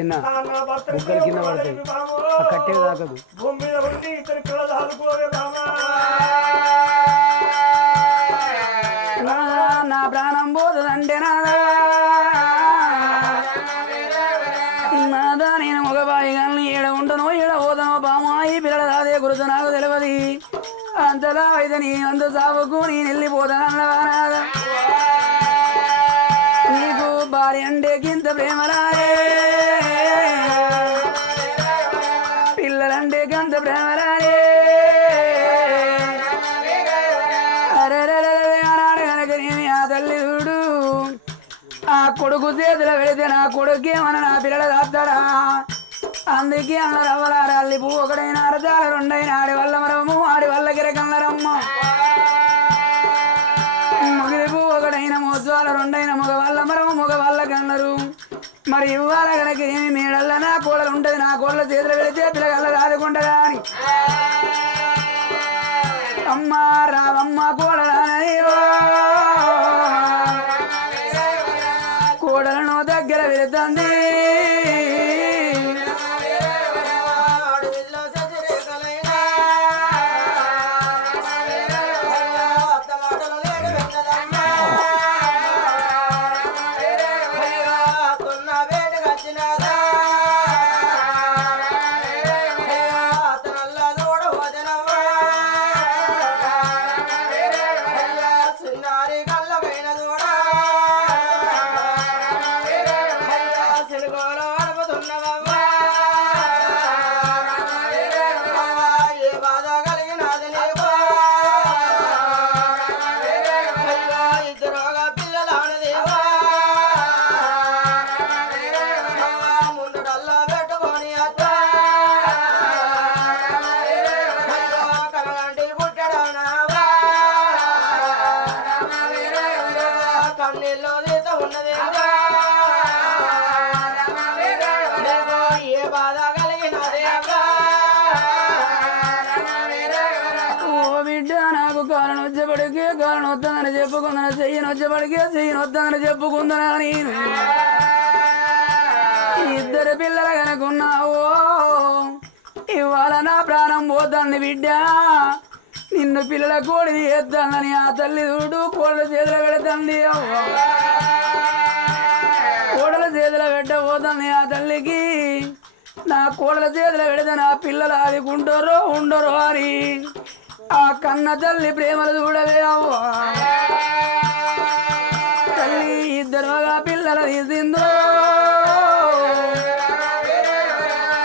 చిన్న నా భర్త బుగ్గల కింద పడతాయి ఆ కట్టే తాకదు భూమి మీద ఉండి ఇద్దరు పిల్లలు ఆడుకోవే బామా నా ప్రాణం పోతుందంటే నాదా నేను మగబాయి కానీ ఈడ ఉండను ఈడ పోతాను బామా ఈ పిల్లల అదే గురుతు నాకు తెలియదు అంతలా అయితే నీ అంత సాగుకు నేను వెళ్ళిపోతాను నీకు భార్య అంటే కింత ప్రేమరాయే పిల్లలంటే గంత ప్రేమరాయే అరే అన్నాడు కనుక నేను ఆ తల్లి చూడు ఆ కొడుకు చేతులు పెడితే నా కొడుకేమన్నా నా పిల్లలు దాస్తాడా అందుకే అన్నారు అవ్వలారా అల్లి పువ్వు ఒకడైనా అరచాల రెండైనా ఆడి వల్ల మరము ఆడి వల్ల గిరకన్నరమ్మ ముగిలి పువ్వు ఒకడైన మోత్సవాల రెండైన మగ వల్ల మరము మగ వల్ల కన్నరు మరి ఇవ్వాల కనుక ఏమి మేడల్ల నా కోడలు ఉంటది నా కోళ్ళ చేతులు పెడితే పిల్లగల్ల రాదుకుంటదా అని అమ్మ రావమ్మ కోడలనయ్యో కోడలను దగ్గర వెళ్తుంది కారణొద్దని చెప్పుకుందని చెయ్యనొద్దని చెప్పుకుందనా నేను ఇద్దరు పిల్లలు కనుకున్నావు ఇవాళ నా ప్రాణం పోద్దాన్ని బిడ్డ నిన్ను పిల్లల కోడిని ఎద్దాలని ఆ తల్లి చూడు కోళ్ళ చేతులు పెడతాంది కోడల చేతులు పెట్టబోతుంది ఆ తల్లికి నా కోడల చేతులు పెడితే నా పిల్లలు ఆదుకుంటారో ఉండరో అని ఆ కన్న తల్లి ప్రేమలు చూడవే అవ్వ తల్లి ఇద్దరుగా పిల్లలు తీసిందో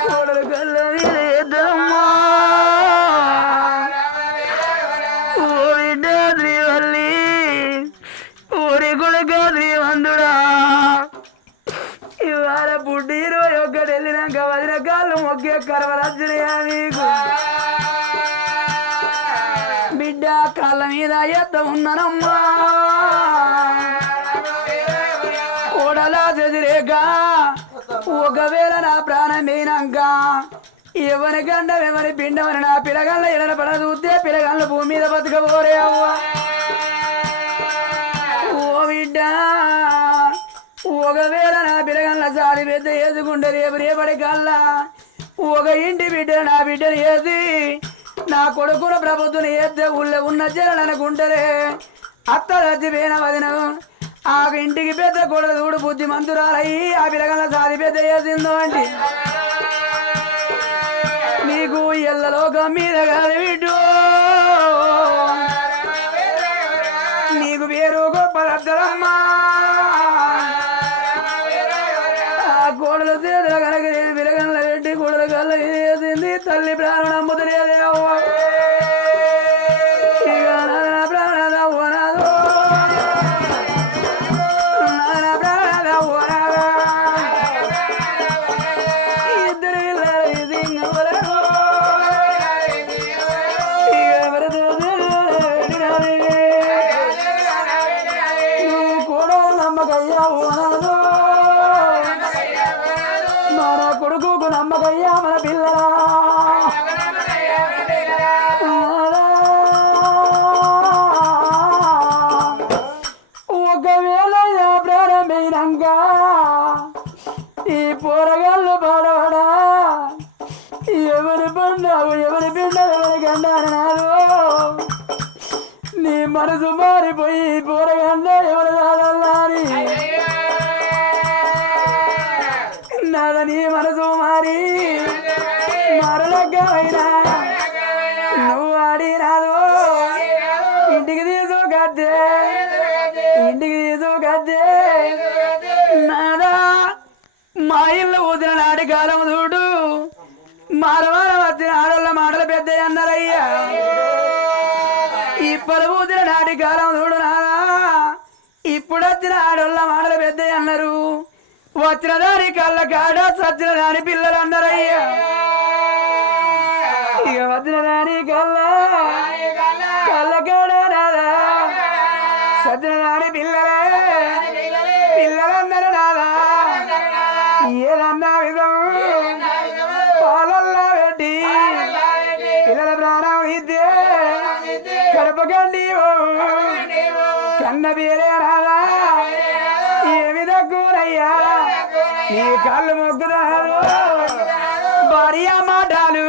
కోడలు కళ్ళ మీద ఇద్దరమ్మా ఓ బిడ్డ శ్రీవల్లి ఊరి కొడుక శ్రీవంతుడా ఇవాళ పుట్టి 21 వెళ్ళినాక వదిన కాళ్ళు మొక్కే కరవలచ్చినాయా నీకు బిడ్డ కాళ్ళ మీద ఎద్ద ఉన్నానమ్మా కోడలా చెదిరేక ఒకవేళ నా ప్రాణం అయినాక ఎవరి గండం ఎవరి పిండమని నా పిల్లగాళ్ళ ఎడల పడ చూస్తే పిల్లగాళ్ళ భూమి మీద బతుకపోరే అవ్వ ఓ బిడ్డ ఒకవేళ నా పిల్లగాళ్ళ సాది పెద్ద వేసుకుంటే రేపు రేపటి కల్లా ఒక ఇంటి బిడ్డ నా బిడ్డను వేసి నా కొడుకుల ప్రభుత్వం ఏద్దే ఊళ్ళో ఉన్న జనాలు అనుకుంటారే అత్త చచ్చిపోయిన వదిన ఆ ఇంటికి పెద్ద కొడుకు చూడు బుద్ధి మంతురాలయ్యి ఆ పిల్లగల సాది పెద్ద వేసిందో అంటే నీకు ఎల్లలోకం మీద కాదు బిడ్డు నీకు పేరు గొప్ప అద్దరమ్మా ఆ కోడలు చేతుల కనుక పిల్లగల పెట్టి కోడలు కళ్ళ వేసింది తల్లి ప్రాణం నమ్ముతలేదే అవ్వ ఇక నా ప్రాణం అవ్వనాదో నా ప్రాణం అవ్వనాదా ఇద్దరు పిల్లలు ఇది ఇంకెవరో ఇక ఎవరితో నువ్వు కూడా పోరగండారు నీ మనసు మారిపోయి పోరగండ ఎవరు కాదల్లారి నాద నీ మనసు మారి మరలగ్గమైనా నువ్వు ఆడినాదు ఇంటికి తీసుకద్దే నాదా మా ఇల్లు ఊదిన నాటి కాలం చూడు మారవార వచ్చిన ఆడోళ్ళ మాటలు పెద్ద అన్నారయ్యా ఇప్పుడు ఊదిన నాటి కాలం చూడు నాదా ఇప్పుడు వచ్చిన ఆడోళ్ళ మాటలు పెద్ద అన్నారు వచ్చిన దాని కళ్ళ కాడ సచ్చిన దాని పిల్లలు అన్నారయ్యా ఇక వచ్చిన దాని కళ్ళ కాడ నాదా సచ్చిన దాని పిల్లలన్నారు నాదా ఏదన్నా విధం పాలల్లా పెట్టి పిల్లల ప్రాణం ఇద్దే కడపకండి కన్న పేరే రాదా ఏమి తక్కువనయ్యా నీ కాళ్ళు మొగ్గుదారు భార్య మాటలు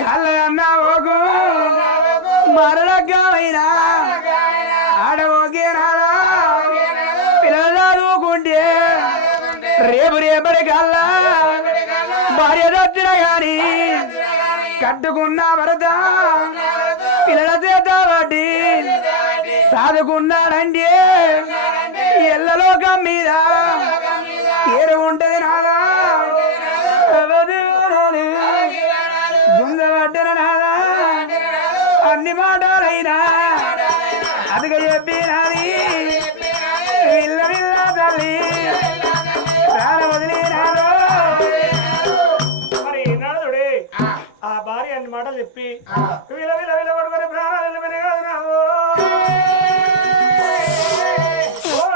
కళ్ళు అన్నా ఓకు మరలగ్గమైనా ఆడవోకే రాదా పిల్లలు చదువుకుంటే రేపటి కల్లా భార్య దొచ్చిన గాని కట్టుకున్న భరత పిల్లల చేత బట్టి సాదుకున్నాడంటే ఎల్లలోకం మీద ఏరు ఉంటది నాదా గుంజబడ్డన నాదా అన్ని మాటలైనా అదిగా చెప్పినది విల్ల విల్ల తల్లి మరి నాదుడే ఆ భార్య అన్ని మాటలు చెప్పి విల విల విల కొడుకొని ప్రాణాలు వినగాదు రావు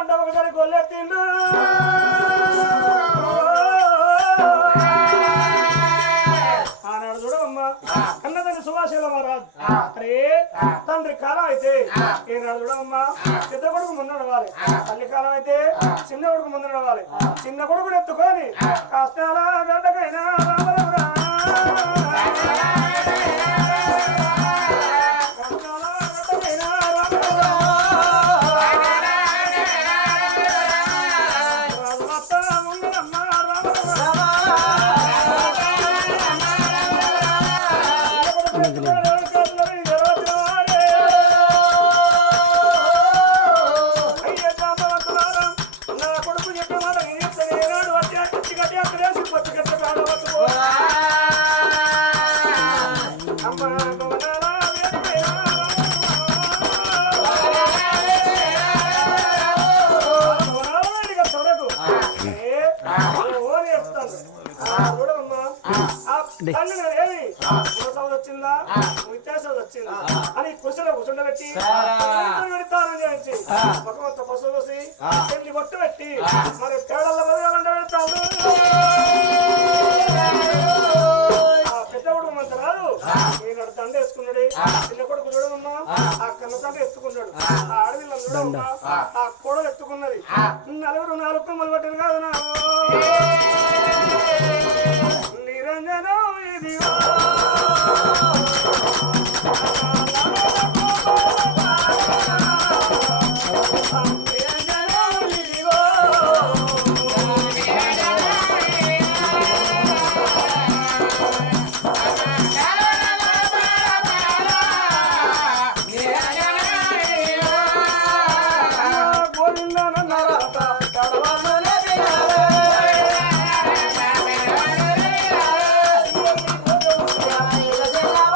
అంట ఒకసారి కొల్లెత్తిండు ఆనాడు చూడమ్మా కన్న తండ్రి సుభాషేల మహారాజ్ అరే తండ్రి కాలం అయితే ఏనాడు చూడమ్మా పెద్ద కొడుకు ముందు నడవాలి తల్లి కాలం అయితే చిన్న కొడుకు ముందు నడవాలి చిన్న కొడుకుని ఎత్తుకొని కాస్త గడ్డకైనా వచ్చిందా వ్యత్యాసం వచ్చిందా అని కుర్చీలో కూర్చుండబెట్టి చేయించి ఒక పశువు చూసి పెళ్లి బొట్టు పెట్టి మరి తేడల్లో పెడతాడు పెద్ద కొడుకు మంత రాదు ఈనాడు దండ వేసుకున్నాడు చిన్న కొడుకు చూడమన్నా ఆ కన్న దండ ఎత్తుకున్నాడు ఆ అడవిలో చూడమన్నా ఆ కోడలు ఎత్తుకున్నది నలుగురు నాలుగు కొమ్మలు పట్టిన కాదు నా నిరంజనం ఇది Yeah.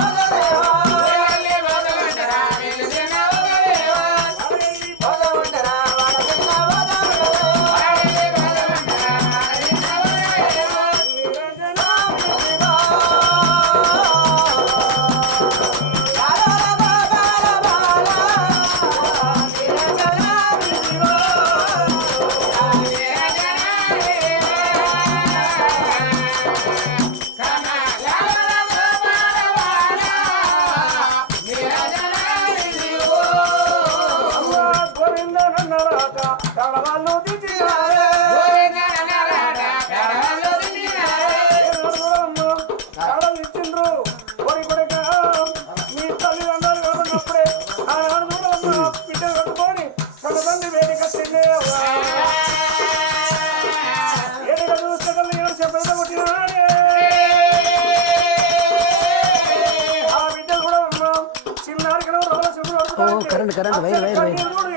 కరెంట్ వైర్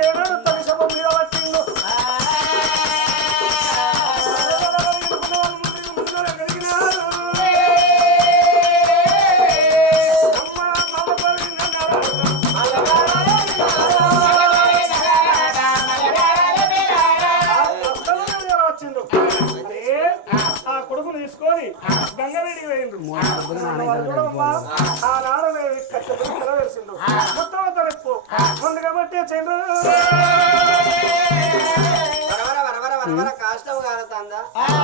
ఏనాడు తన శవం మీద వచ్చిందో ఆ కొడుకును తీసుకొని గంగవేడికి వేయండు ఆ నాడనే కట్టెల వేసిండు మొత్తం అంతా రేపు ముందుగా బట్టి చెండు కాష్టం కాలుతుందా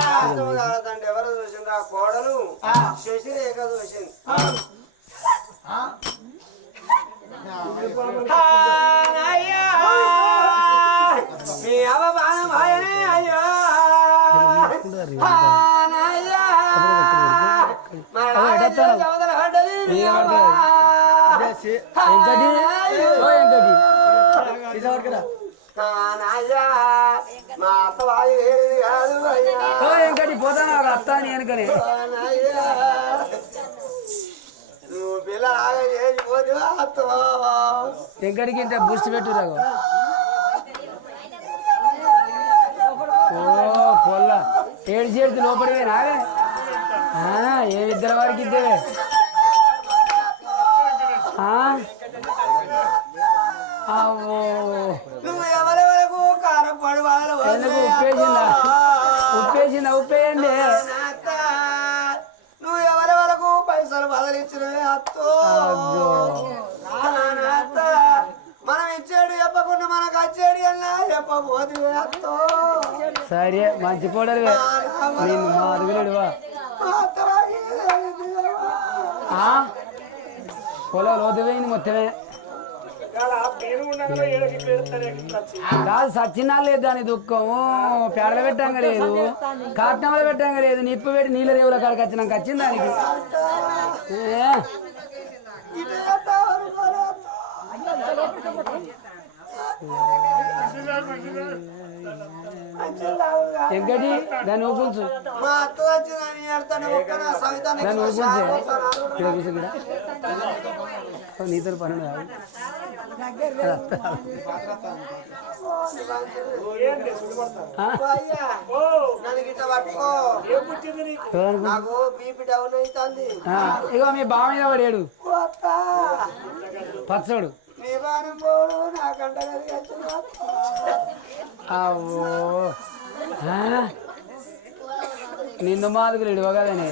కాష్టం కాలుతుంటే ఎవరు చూసిండ్రు ఆ కోడలు శశిరేఖ చూసింది మీ అవమానం ఆయనే అయ్యో మా అత్త వాయి కాదు ఎంకటి పోతాను అత్త అని వెనకనే నువ్వు పిల్లలాగా చేసిపోతే అత్తో ఎంకడికి ఇంత బూస్ట్ పెట్టురాగో ఓ పొల్ల ఏడ్చి లోపలివే నావే ఏ ఇద్దరు వారికి ఇద్దరే అవో నువ్వు ఎవరెవరకు కారం పడి వాళ్ళు ఎందుకు ఉప్పేయండి నువ్వు ఎవరెవరకు పైసలు బదిలించినవే అత్తో మనం ఇచ్చేడు చెప్పకుండా మనకు వచ్చేడు అన్నా చెప్పబోదు అత్తో సరే మంచి కోడలు నేను మా అరుగులేడువా పొలం లోతుపోయింది మొత్తమే కాదు సచ్చినా లేదు దాని దుఃఖము పేడలు పెట్టంగా లేదు కాట్నంలో పెట్టంగా లేదు నిప్పు పెట్టి నీళ్ళ రేవుల కాడికి వచ్చినాక వచ్చింది దానికి ఎంకటి దాన్ని ఊపుల్చు మా అత్త వచ్చిందని ఏడుతాను దాన్ని ఊపుల్చే నీతో పని నాకు బీపీ డౌన్ అవుతుంది ఇగో మీ బావ మీద పడాడు పచ్చడు అవో నిన్ను మాదిరి లేడు కదనే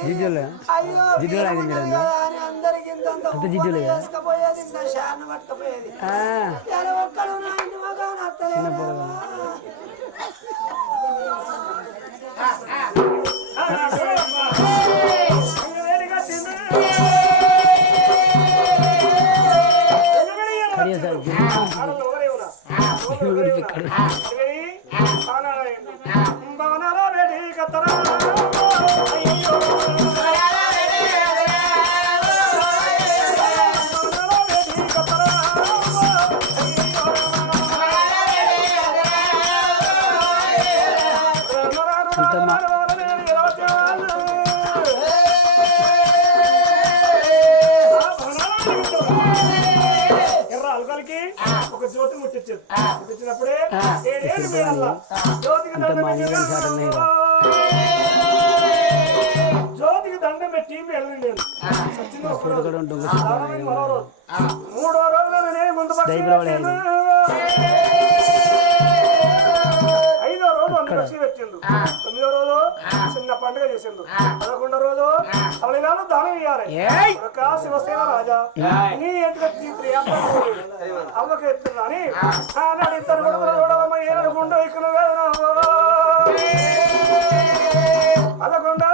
జిడ్డులే జిడ్డులు అయింది మీరు అంత జిడ్డులే చిన్న పొరగా ఒక జ్యోతి ముట్టించేది ముట్టించినప్పుడే జ్యోతికి దండం పెట్టి వెళ్ళింది మూడో రోజులు నేనే ముందు ఐదో రోజు అందరూ పెట్టిండు తొమ్మిదో రోజు చిన్న పండుగ చేసిండు 11వ రోజు అవళినాలు దానం ఇయ్యాలి శివసేన రాజా నీ ఎందుకు అవ్వకి ఎత్తున్నాని ఆనాడు ఇద్దరు కొడుకులు ఏడుకుంటూ ఇక్కడ పదకొండో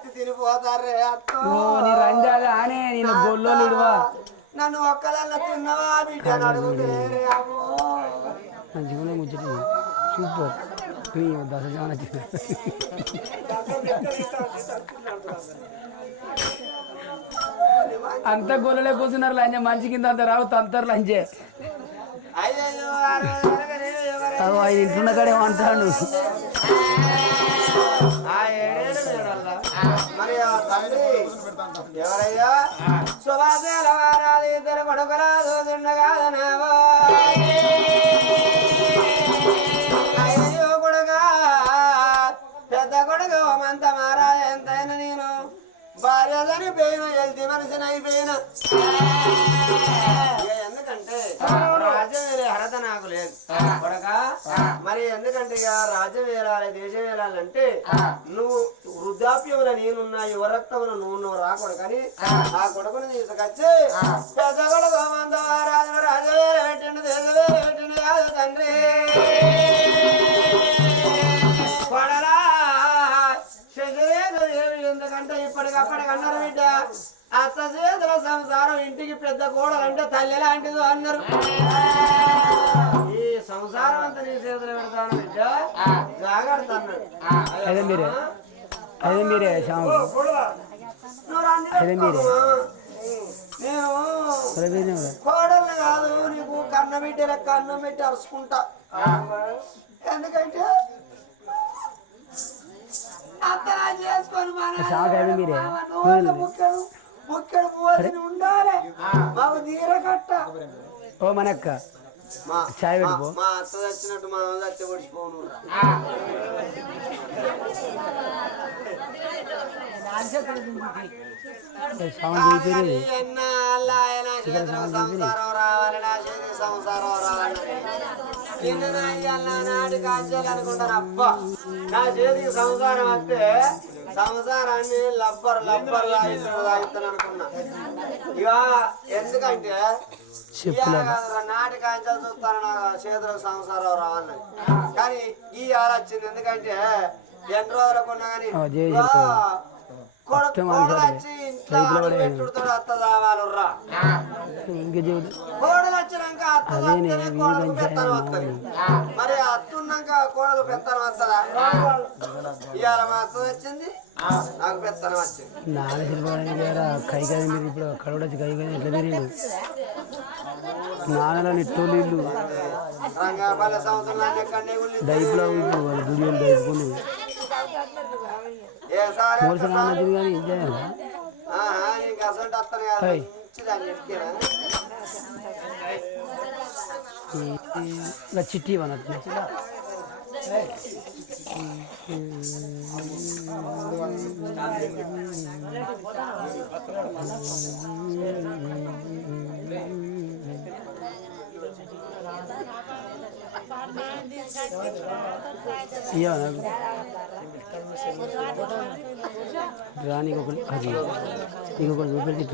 అట్టి తినిపోతారే అత్తో ఓ నీ రంజాది ఆనే నేను గొల్లోలు ఇడువా నన్ను ఒక్కలన్నా తిన్నవా బిడ్డ అని అడుగుతేరే అమ్మో మంచిగా ముచ్చట సూపర్ నీ దశ జాన అంత గొల్లలే కూర్చున్నారు లంజ మంచి కింద అంత రావు తంతరు లంజే అయ్యయ్యో ఆ రోజు వెనకనే ఎవరైనా ఆయన ఇంటున్న కాడే అంటాడు ఆ ఏడేడు వేడల్లా. మరి ఆ తండ్రి ఎవరయ్యా సుభాషల వారాలు ఇద్దరు కొడుకులా చూసిండగాదనావో అయ్యో కొడుగా పెద్ద కొడుకు మంత మారాలి ఎంతైనా నేను భార్య చనిపోయిన ఎల్తి మనిషిని అయిపోయిన ఎందుకంటే రాజ్యం వేరే అర్హత నాకు లేదు కొడకా మరి ఎందుకంటే ఇక రాజ్యం వేలాలి దేశం వేలాలంటే నువ్వు వృద్ధాప్యంలో నేనున్నా యువరక్తంలో నువ్వు రాకూడకని ఆ కొడుకుని తీసుకొచ్చి పెద్ద కొడుకు మంద రాజు రాజు వేరే పెట్టిండు దేశ వేరే పెట్టిండు కాదు తండ్రి కొడరా శశిరేఖ ఎందుకంటే ఇప్పటికప్పటికి అన్నారు బిడ్డ అత్త చేతుల సంసారం ఇంటికి పెద్ద కోడలంటే తల్లి లాంటిది అన్నారు ఈ సంసారం అంతా నీ చేతులు పెడతాను బిడ్డ జాగ్రత్త అన్నాడు అదే మీరే శ్యామ నువ్వు రండి నేను కోడల్ని కాదు నీకు కన్న బిడ్డ లెక్క అన్నం పెట్టి అరుచుకుంటా ఎందుకంటే అత్తనా చేసుకొని ముక్కడు పోసి ఉండాలి మాకు నీర కట్ట ఓ మనక్క చాయ్ పెట్టుకో మా అత్త చచ్చినట్టు మా చచ్చి పడిచిపోను సంసారం రావాలి నా చేతికి సంసారం రావాలి నాటి కాల్చాలి అనుకుంటాను అబ్బా నా చేతికి సంసారం వస్తే సంసారాన్ని లబ్బర్ తాగుతాను అనుకున్నా ఇక ఎందుకంటే నాటి కాల్చాలు చూస్తాను నా చేతికి సంసారం రావాలని కానీ ఈ ఆలోచన ఎందుకంటే ఎన్ని రోజులకు ఉన్నా కానీ కోడలు వచ్చి ఇంట్లో పెట్టుడుతాడు అత్త దావాలుర్రా కోడలు వచ్చినాక అత్త కోడలు పెత్తనం వస్తుంది మరి అత్తున్నాక కోడలు పెత్తనం వస్తుందా ఇవాళ మా అత్త వచ్చింది నాకు పెత్తనం వచ్చింది కై కదా మీరు ఇప్పుడు కడవడచ్చి కై కదా ఎట్లా తిరిగి నాన్నలో నిట్టోళ్ళు ఇల్లు రంగాపల్లి సంవత్సరం ఎక్కడనే దైపులో గుడియలు దైపుకొని నీకు అసలు అత్తను కాదు చిట్టి అన్నట్టు రాని ఒకటి అది ఇంకొకటి చూపెట్టి